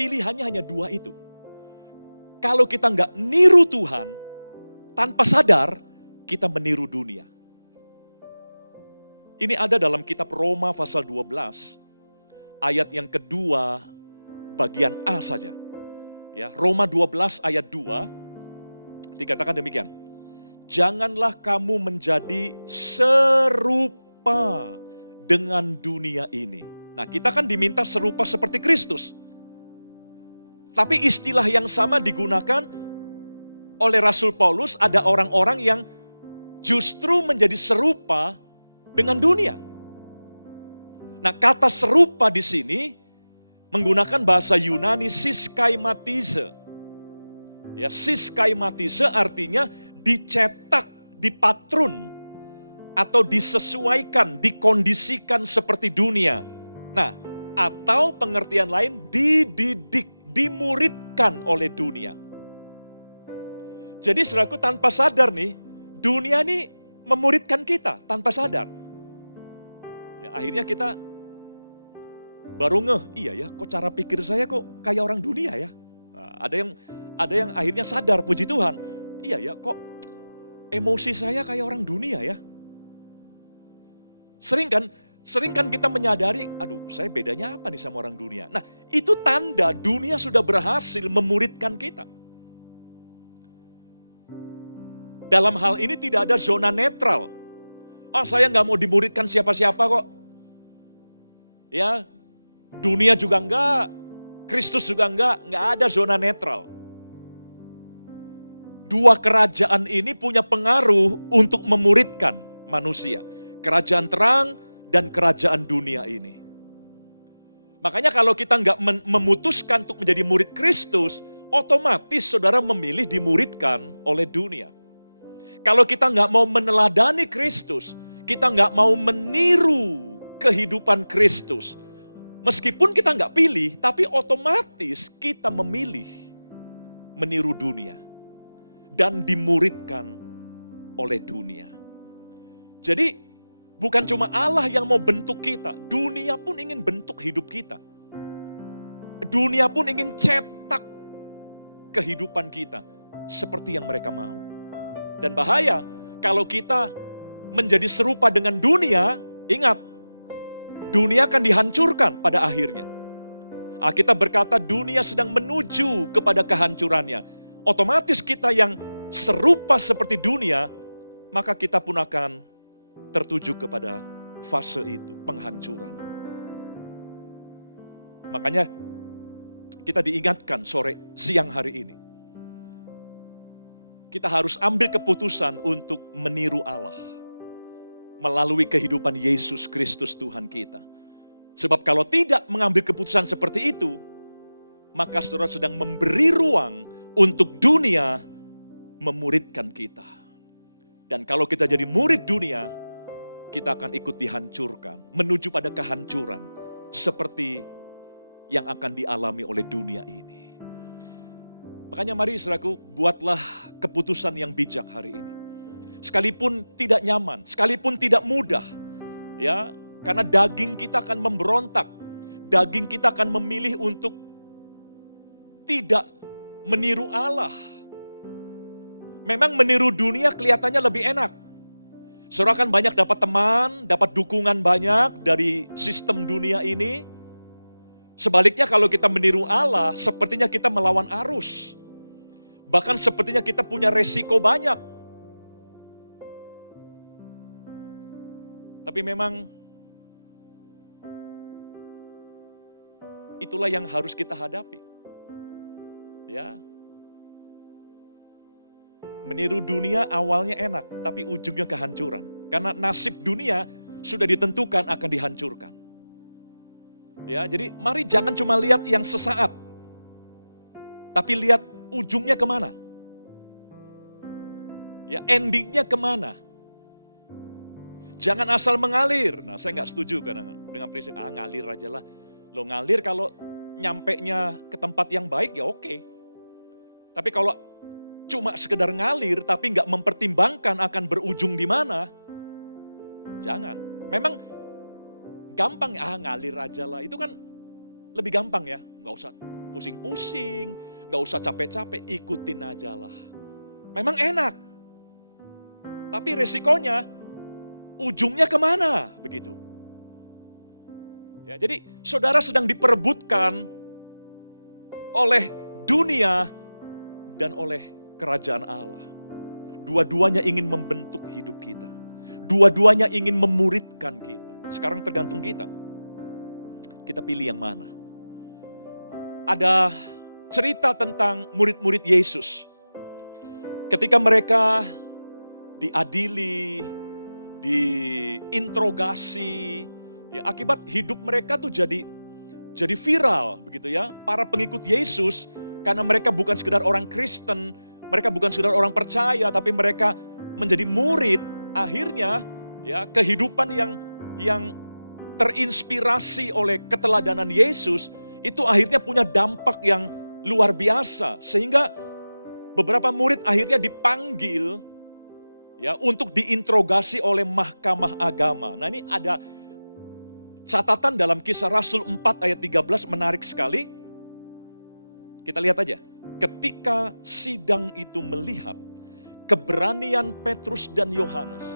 pilihannya hanya dua itu. Kalau kita nggak niru Tuhan, tanpa sadar, kita meniru dunia. Ini ada dalam kitab Roma pasal 12, ayat yang kedua, bagian A saja. Ya, Roma 12 ayat 2, dikatakan demikian. Janganlah kamu menjadi serupa dengan dunia ini. Nah, kita kan diminta serupa seperti Kristus. Tapi istilah yang sama digunakan oleh Rasul Paulus, ada orang-orang yang justru menjadi serupa dengan dunia. Nah, kata serupa di sini menggunakan bahasa Yunani siskaimatize. Ya, siskaimatize artinya dicetak, dipatrun, atau disesuaikan, dikondisikan seperti dunia. Nah, atau pengertian lain dididik, dimuridkan oleh dunia. Jadi saudaraku, tanpa sadar nih, dunia ini memuridkan kita tanpa sadar. Ya, akhirnya kita baru ngeh, iya ya, kok cara pikir saya kok kayak orang dunia ya. Nah, ada yang akhirnya sadar, puji Tuhan. Iya ya, kok emosi saya kayak orang dunia ya. Sering kan kita menyadari, aduh saya bedanya apa nih sama orang dunia. Nah, itu tanda dunia sudah berhasil memuridkan kita. Dalam hal ini tidak ada zona netral. Oh, saya nggak mau dimuridkan siapa-siapa kok. Ya, dunia juga enggak, Kristus juga enggak ada zona netral. Dua kerajaan ini punya pengaruh untuk memuridkan manusia. Kerajaan terang dan kerajaan dunia ini. Makanya kalau kita nggak memutuskan untuk menjadi murid Kristus, otomatis saudara memilih dimuridkan oleh dunia. Kalau kita nggak mau meneladani Kristus, kita nggak mau meniru kehidupan Kristus, meskipun kita nggak pilih, tapi otomatis kita memilih meniru dunia dan dimuridkan oleh dunia. Jadi bukan cuma Allah yang mau bentuk kita, dunia pun ingin bentuk hidup kita. Dunia pun ingin cetak kehidupan kita seperti yang mereka mau. Dan bahaya kalau kita menjadi serupa dengan dunia, ingat, dunia akan dihancurkan pada akhirnya. Alkitab berkata dunia sedang menuju kepada kehancurannya. Otomatis kita yang serupa seperti dunia, maka kita pun akan tertuju kepada fase itu, penghancuran. Makanya kita diingatkan siang hari ini. Kita harus ambil keputusan untuk meniru Allah melalui kehidupan Yesus Kristus Tuhan kita. Sebab kalau tidak mengambil keputusan seperti itu, maka saudara sedang memberi ruang untuk dunia memuridkan kita. Dan kalau kita jadi murid dunia, kita akan ikut dihancurkan, menuju pada kehancuran seperti yang akan dialami oleh dunia ini. Makanya mari saudaraku, buatlah keputusan yang bijak hari ini. Sekalipun tidak nyaman, sekalipun tidak mudah, ya, karena daging kita akan memberontak, daging kita akan memilih untuk tidak meniru Allah. Memang meniru dunia kelihatannya lebih enak. Saudara akan banyak dapat teman, dapat dukungan banyak dari sistem dunia ini. Sebaliknya kalau kita meniru Allah, sepertinya kita melawan arus. Bahkan sepertinya kita punya resiko banyak. Tapi memang itulah yang harus kita hadapi. Ya. Meniru dunia awalnya enak, tapi ujungnya kehancuran. Karena nasib dunia sudah ditentukan akan dihancurkan. Ya, jadi mari jangan cuma lihat yang sesaat, tapi lihat ujungnya kemana. Ya, endingnya kemana. Jangan asal mengalir. Nah, saya nggak setuju dengan prinsip, ngalir aja lah. Lo ngalir kalau nyampenya ke tempat yang baik ya oke. Tapi kalau cuma sekedar ngalir tapi nggak mempertimbangkan akan berujung di mana, jangan. Memang gampang, ngalir aja lah. Itu kan lebih gampang ya, nggak usah pusing-pusing, gak usah capek-capek, ikutin aja lah. Memang enak, tapi resikonya ujungnya kemana begitu. Ya, jadi saudara sedang diperebutkan oleh dunia dan oleh kerajaan Allah. Dua-duanya ingin membentuk hidup kita. Dua-duanya ingin memuridkan kita. Sekarang tergantung kita. Kita pilih yang mana. Ada cerita tentang murid-murid Yesus. Ketika mereka diadili, diinterogasi, ya, akibat hidup mereka tuh jadi viral begitu ya. Para pengikut Yesus, karena mereka bukan sekedar orang Kristen, mereka bukan sekedar orang percaya, tapi mereka menjadi murid. Akhirnya ya kehidupan yang terinspirasi oleh keteladanan Yesus itu akhirnya punya dampak yang luar biasa, sehingga beberapa murid akhirnya dipanggil ya untuk diinterogasi oleh mahkamah agama. Nah, ini ada catatan dalam Kisah Rasul 4 ayat 13 menarik sekali. Kita lihat aja. Ketika sidang itu melihat keberanian Petrus dan Yohanes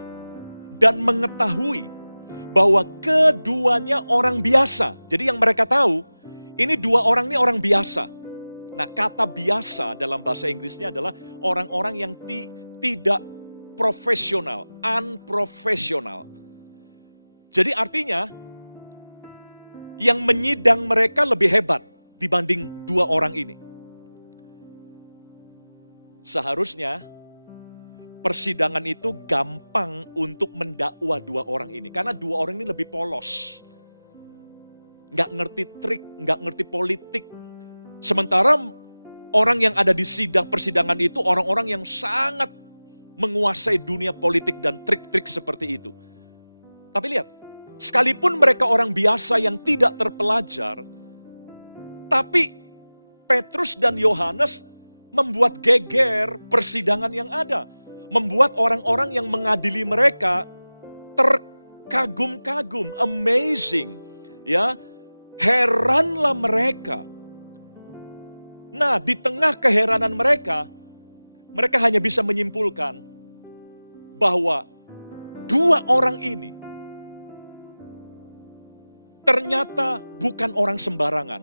dan mengetahui bahwa keduanya orang biasa. Jadi yang mereka tahu, ini dua orang ini orang biasa. Nah, kata biasa dalam bahasa Inggrisnya adalah orang-orang yang tidak profesional, unprofesional. Jadi artinya yang menyidang mereka lebih hebat dibanding dua orang ini. Seharusnya persidangan itu gampang untuk mendakwa dua orang ini. Karena dua orang ini lebih polos. Nggak ngerti trik, nggak ngerti politik. Sementara orang yang ada di persidangan itu orang-orang yang sangat menguasai dunia politik dan trik-trik seperti itu. Tapi lihat, sekalipun mereka orang biasa yang tidak terpelajar, tapi Petrus dan Yohanes membuat geger persidangan yang ada. Membuat orang-orang yang mengadili mereka terkagum-kagum, amazing. Ya, heranlah mereka. Nah, di tengah keheranan mereka hanya bisa menyimpulkan bahwa dua orang ini ternyata bukan orang sembarangan.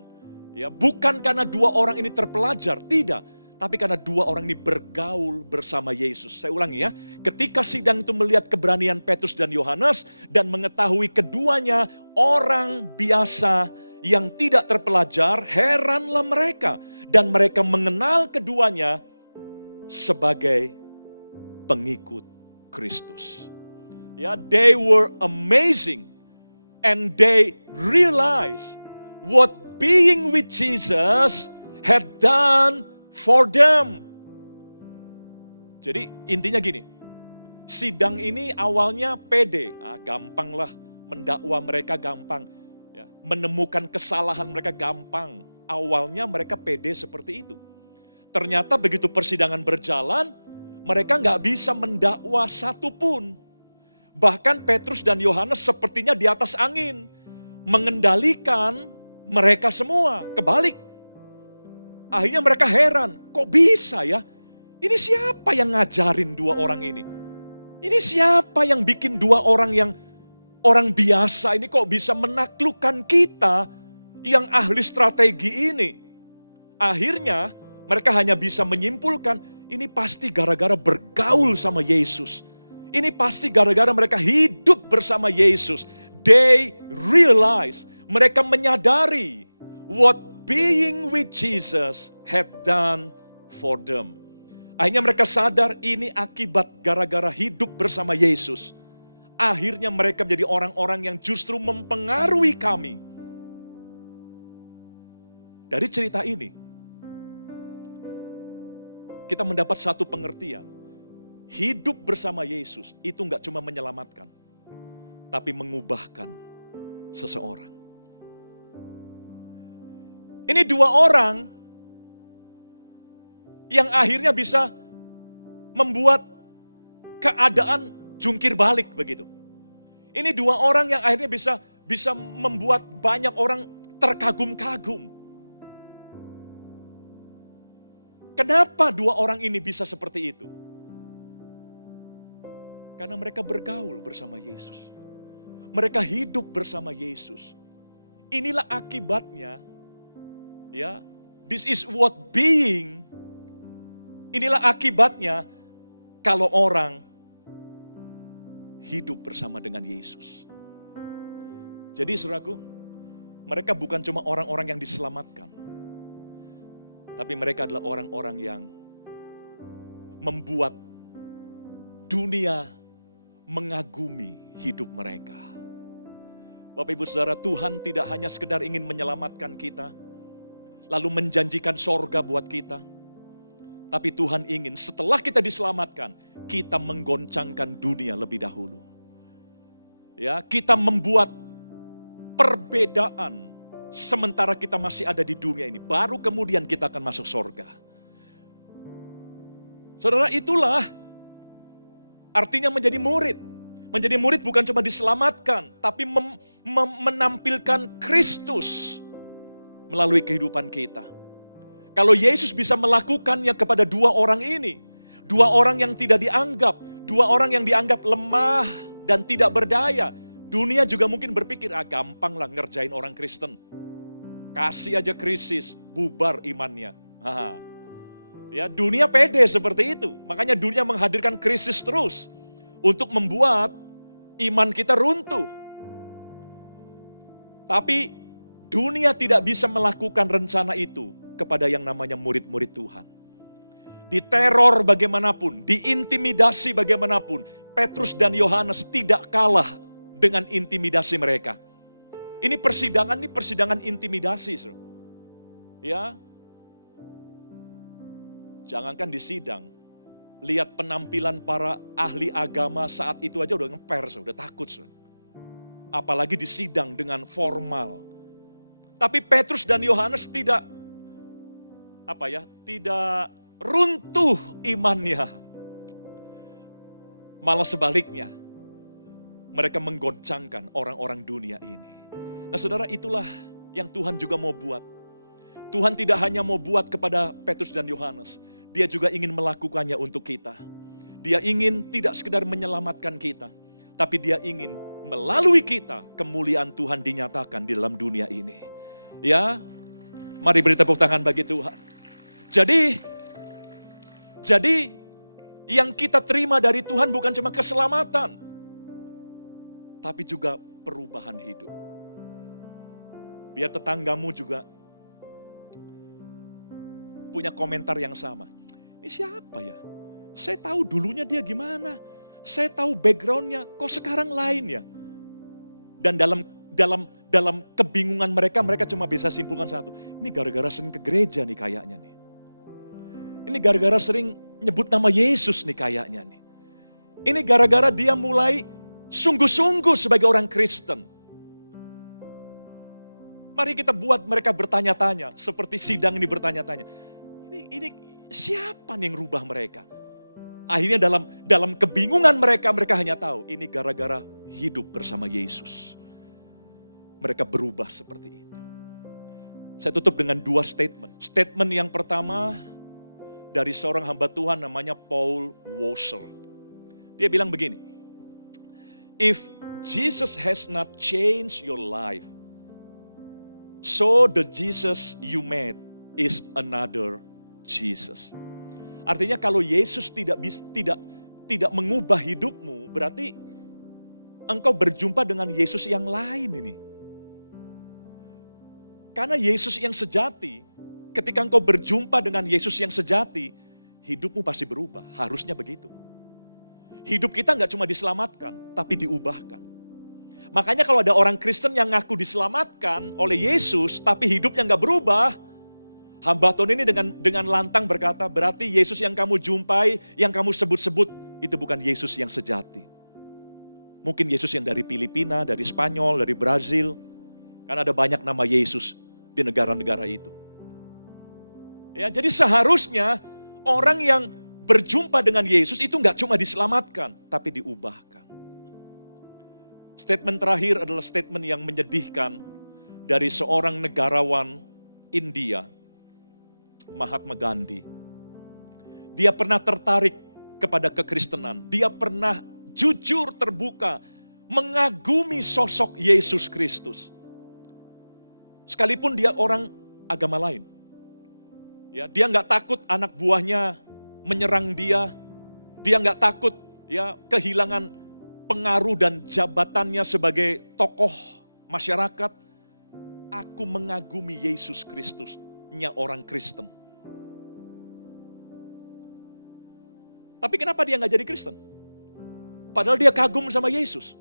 Ya, bukan karena dua orang ini terpelajar, tidak. Tapi karena dua orang ini bergaul bersama Yesus. Saya ulangi ya, ketika sidang itu melihat keberanian Petrus dan Yohanes dan mengetahui keduanya orang biasa yang tidak terpelajar, heranlah mereka. Dan mereka mengenal keduanya sebagai pengikut Kristus. Ya, they were amazing and they realized what being with Jesus had done for them. Jadi intinya gini, sidang ini awalnya pede, gampang lah, mendakwa mereka gampang, ya, menemukan kesalahan mereka gampang. Awalnya mereka pede seperti itu. Ternyata begitu persidangan berjalan, mereka nggak bisa mendakwa satupun. Bahkan Petrus dan Yohanes sepertinya di atas angin, mengendalikan mereka semua, kebalik. Akhirnya mereka heran, kok bisa ya? Ini siapa yang ngajarin dua orang ini? Ini siapa yang bikin dua orang yang orang biasa ini kok bisa menaklukkan kita yang ahli strategi ini? Akhirnya mereka hanya bisa menyimpulkan, ini pasti gara-gara bergaul sama Yesus. Ini pasti gara-gara mereka hidup bersama Yesus. They realize, mereka menyadari what being with Jesus had done for them. Akhirnya mereka sadar ini akibat gara-gara hidup bersama Yesus. Akhirnya mereka menjadi orang-orang yang justru mempengaruhi kami. Dari cerita ini, kita mendapat satu pengertian. Hidup bersama Yesus itu enggak cuma menyelamatkan, tapi mengubahkan seseorang. Ini dua orang yang akhirnya bisa membuat keadaan jungkir balik begitu. Ini dua orang yang akhirnya bisa membuat banyak orang terkagum-kagum. Kenapa dua orang ini bisa seperti itu? Karena mereka bergaul bersama Yesus. Mereka hidup bersama Yesus. Inilah akibatnya, ya. This is what being. Inilah akibatnya kalau orang hidup bersama dengan Yesus. Jadi saudaraku, mereka bukan cuma orang-orang yang diselamatkan. Tapi mereka adalah orang-orang yang membuat dunia mengagumi hidup mereka. Bapak Ibu Saudara, Tuhan tidak hanya sekedar ingin menyelamatkan kita, lalu menjanjikan sorga buat kita. Tapi Tuhan ingin setelah kita diselamatkan, kita menggoncangkan dunia lebih dahulu. Ya, kita membuat perbedaan sementara kita masih ada di dunia ini. Baru kemudian kita akan masuk sorga. Saudara, itulah artinya menjadi murid. Menjadi murid bukan cuma diselamatkan, tapi menampilkan Kristus melalui kehidupan kita. Kalau Yesus bisa melakukannya kepada dua orang ini, dua orang yang tidak dianggap, dua orang yang dianggap lemah dan tidak berdaya, dunia juga mungkin berpikir, gampang lah ngerjain orang Kristen. Kasih aja krisis, bubar imannya. Ya, dunia pede seperti itu. Makanya dunia menghadirkan krisis terus untuk membuat iman kita runtuh. Tapi dunia tidak bisa melakukan rencana itu kepada yang namanya murid-murid Tuhan. Diteror bagaimanapun, diintimidasi bagaimanapun, Petrus dan Yohanes tidak kalah dengan intimidasi mereka. Ini persidangan intimidasi. Ya. Jangankan di sidang, lihat penampilan para ahli agama saat itu aja udah ngeper, udah takut. Apalagi di sidang dengan formal. Tapi Petrus dan Yohanes tidak runtuh imannya. Malah sebaliknya, mereka menggoncangkan orang-orang dunia ini. Nah saudara, itulah yang Tuhan juga mau buat. Tuhan tidak hanya mau buat kepada Petrus dan Yohanes, Dia juga ingin melakukannya untuk kita. Dia ingin tidak sekedar menyelamatkan kita, tapi Dia ingin melalui kita kemuliaan Tuhan dinyatakan di dalam dunia ini. Ya, mari beri tepuk tangan bagi Tuhan. Jadi yang kita terima dari Tuhan bukan cuma keselamatan, tapi juga perubahan hidup. Biar tetanggamu juga punya komentar yang sama. Ini siapa ya? Saya tahu dulunya dia gimana. Saya tahu backgroundnya, kok sekarang lain ya? Dan dalam kebingungan mereka cuma bisa simpulkan satu. Ini gara-gara sering ke gereja nih kayaknya nih. Ini gara-gara sering nyebut nama Yesus nih kayaknya nih. Ini gara-gara dia mulai sungguh-sungguh sebagai orang Kristen. Mari kita buat mereka bertanya-tanya, seperti sidang ini bertanya-tanya. Ini siapa nih yang rubah mereka? Akhirnya dalam kebingungan mereka hanya tahu, ini gara-gara hidup bersama Yesus. Mereka berubah seperti itu. Saya tutup dengan dua statement. Statement yang pertama dari seorang hamba Tuhan namanya Paul Washer. Dia bilang begini, if Jesus has not changed your life, so the Jesus you met is another Jesus. Artinya kalau Yesus tidak mengubah hidupmu, berarti engkau berjumpa dengan Yesus yang lain ini. Karena Yesus yang sejati, ketika engkau berjumpa dengan Yesus yang sejati, hidupmu pasti berubah, harusnya begitu. Hidup kita nggak cuma diselamatkan, tapi diubahkan. Makanya kalau ada orang Kristen yang ngaku diselamatkan oleh Yesus, tapi hidupnya nggak berubah, hamba Tuhan ini dengan lantang berkata, berarti Yesus yang kamu jumpai, yang kamu sebut-sebut, itu bukan Yesus yang sejati. Mungkin Yesus yang dari Filipina, dari Spanyol, dari Brazil, karena ada banyak nama Yesus di negara-negara itu. Ya, jadi seharusnya orang yang berjumpa dengan Yesus itu nggak cuma diselamatkan, tapi diubahkan. Statement terakhir adalah statement yang menyedihkan dari seorang negarawan India, Mahatma Gandhi. dia pernah tertarik kepada kekristenan. Dia pernah jujur terbuka, mengagumi sosok Yesus Kristus. Sekalipun dia orang agama lain. Ya, dia nggak takut anak buahnya menyerang dia. Dia nggak takut ya kehilangan pengaruh dan jabatannya sebagai tokoh masyarakat. Aku mengagumi Yesus Kristusnya orang Kristen. Tapi kenapa dia nggak jadi Kristen? Padahal dia kagum sama Yesus.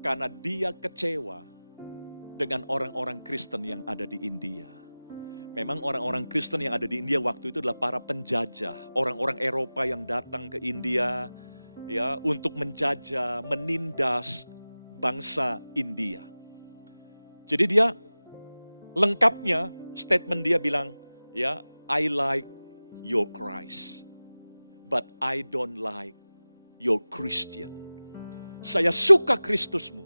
Karena dia kecewa dengan orang-orang Kristen yang ada di India. Memang orang-orang Kristen yang ada di India waktu itu adalah para penjajah, orang-orang Eropa yang datang ke India ya untuk menjajah, menindas bangsa India. Jadi dia lengkapnya statement dia bilang, ya, I like your Christ, but I don't like your Christian. Saya suka Kristusmu,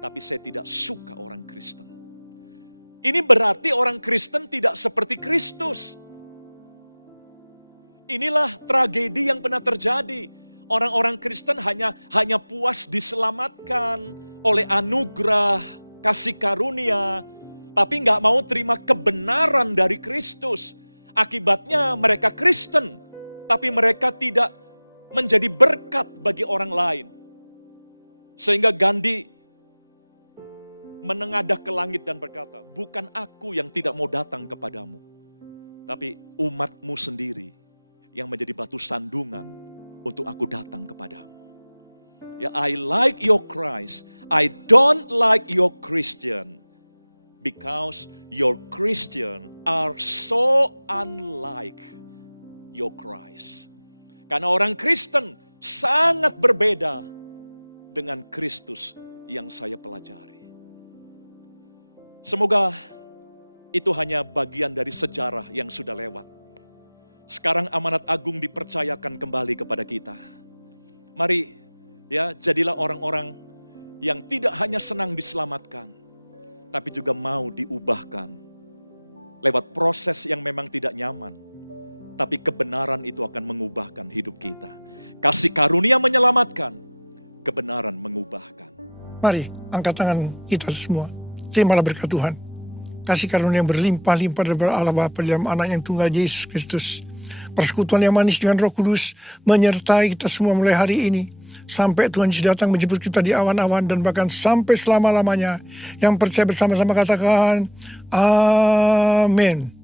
tapi saya tidak suka orang Kristen. Ini berarti orang Kristen tidak seperti Kristus. Inilah tragedi yang pernah terjadi. Orang-orang Kristen hanya puas diselamatkan oleh anugerah, kasih karunia, tapi nggak mau terima kebenaran dari Kristus. Akibatnya mereka Kristen, tapi mereka tidak menjadi berkat bagi orang lain. Sehingga Gandhi menengadah ke langit dan berkata, bukan aku yang tidak mau datang kepadamu, tapi umatmu sendiri yang menjadi batu sandungan untuk aku datang kepadamu. Ya, I like your Christ, I don't like your Christian, because your Christian are so unlike your Christ. Karena orang Kristen sangat berbeda dengan Kristus yang saya pelajari. Semoga itu hanya bagian dari sejarah yang sudah lewat. Sekarang amanat agung dipercayakan kembali kepada kita. Mari ya, jadilah orang-orang yang tidak hanya senang diselamatkan, tapi juga mau diubahkan lewat proses yang memang tidak nyaman. Tapi kebenaran itu akan mengubahkan hidup kita. Kasih karunia menyelamatkan, kebenaran mengubahkan. Mari angkat tangan kita semua. Terimalah berkat Tuhan. Kasih karunia yang berlimpah-limpah dari Allah Bapa dalam anak yang tunggal Yesus Kristus. Persekutuan yang manis dengan Roh Kudus menyertai kita semua mulai hari ini. Sampai Tuhan Yesus datang menjemput kita di awan-awan dan bahkan sampai selama-lamanya. Yang percaya bersama-sama katakan, Amin.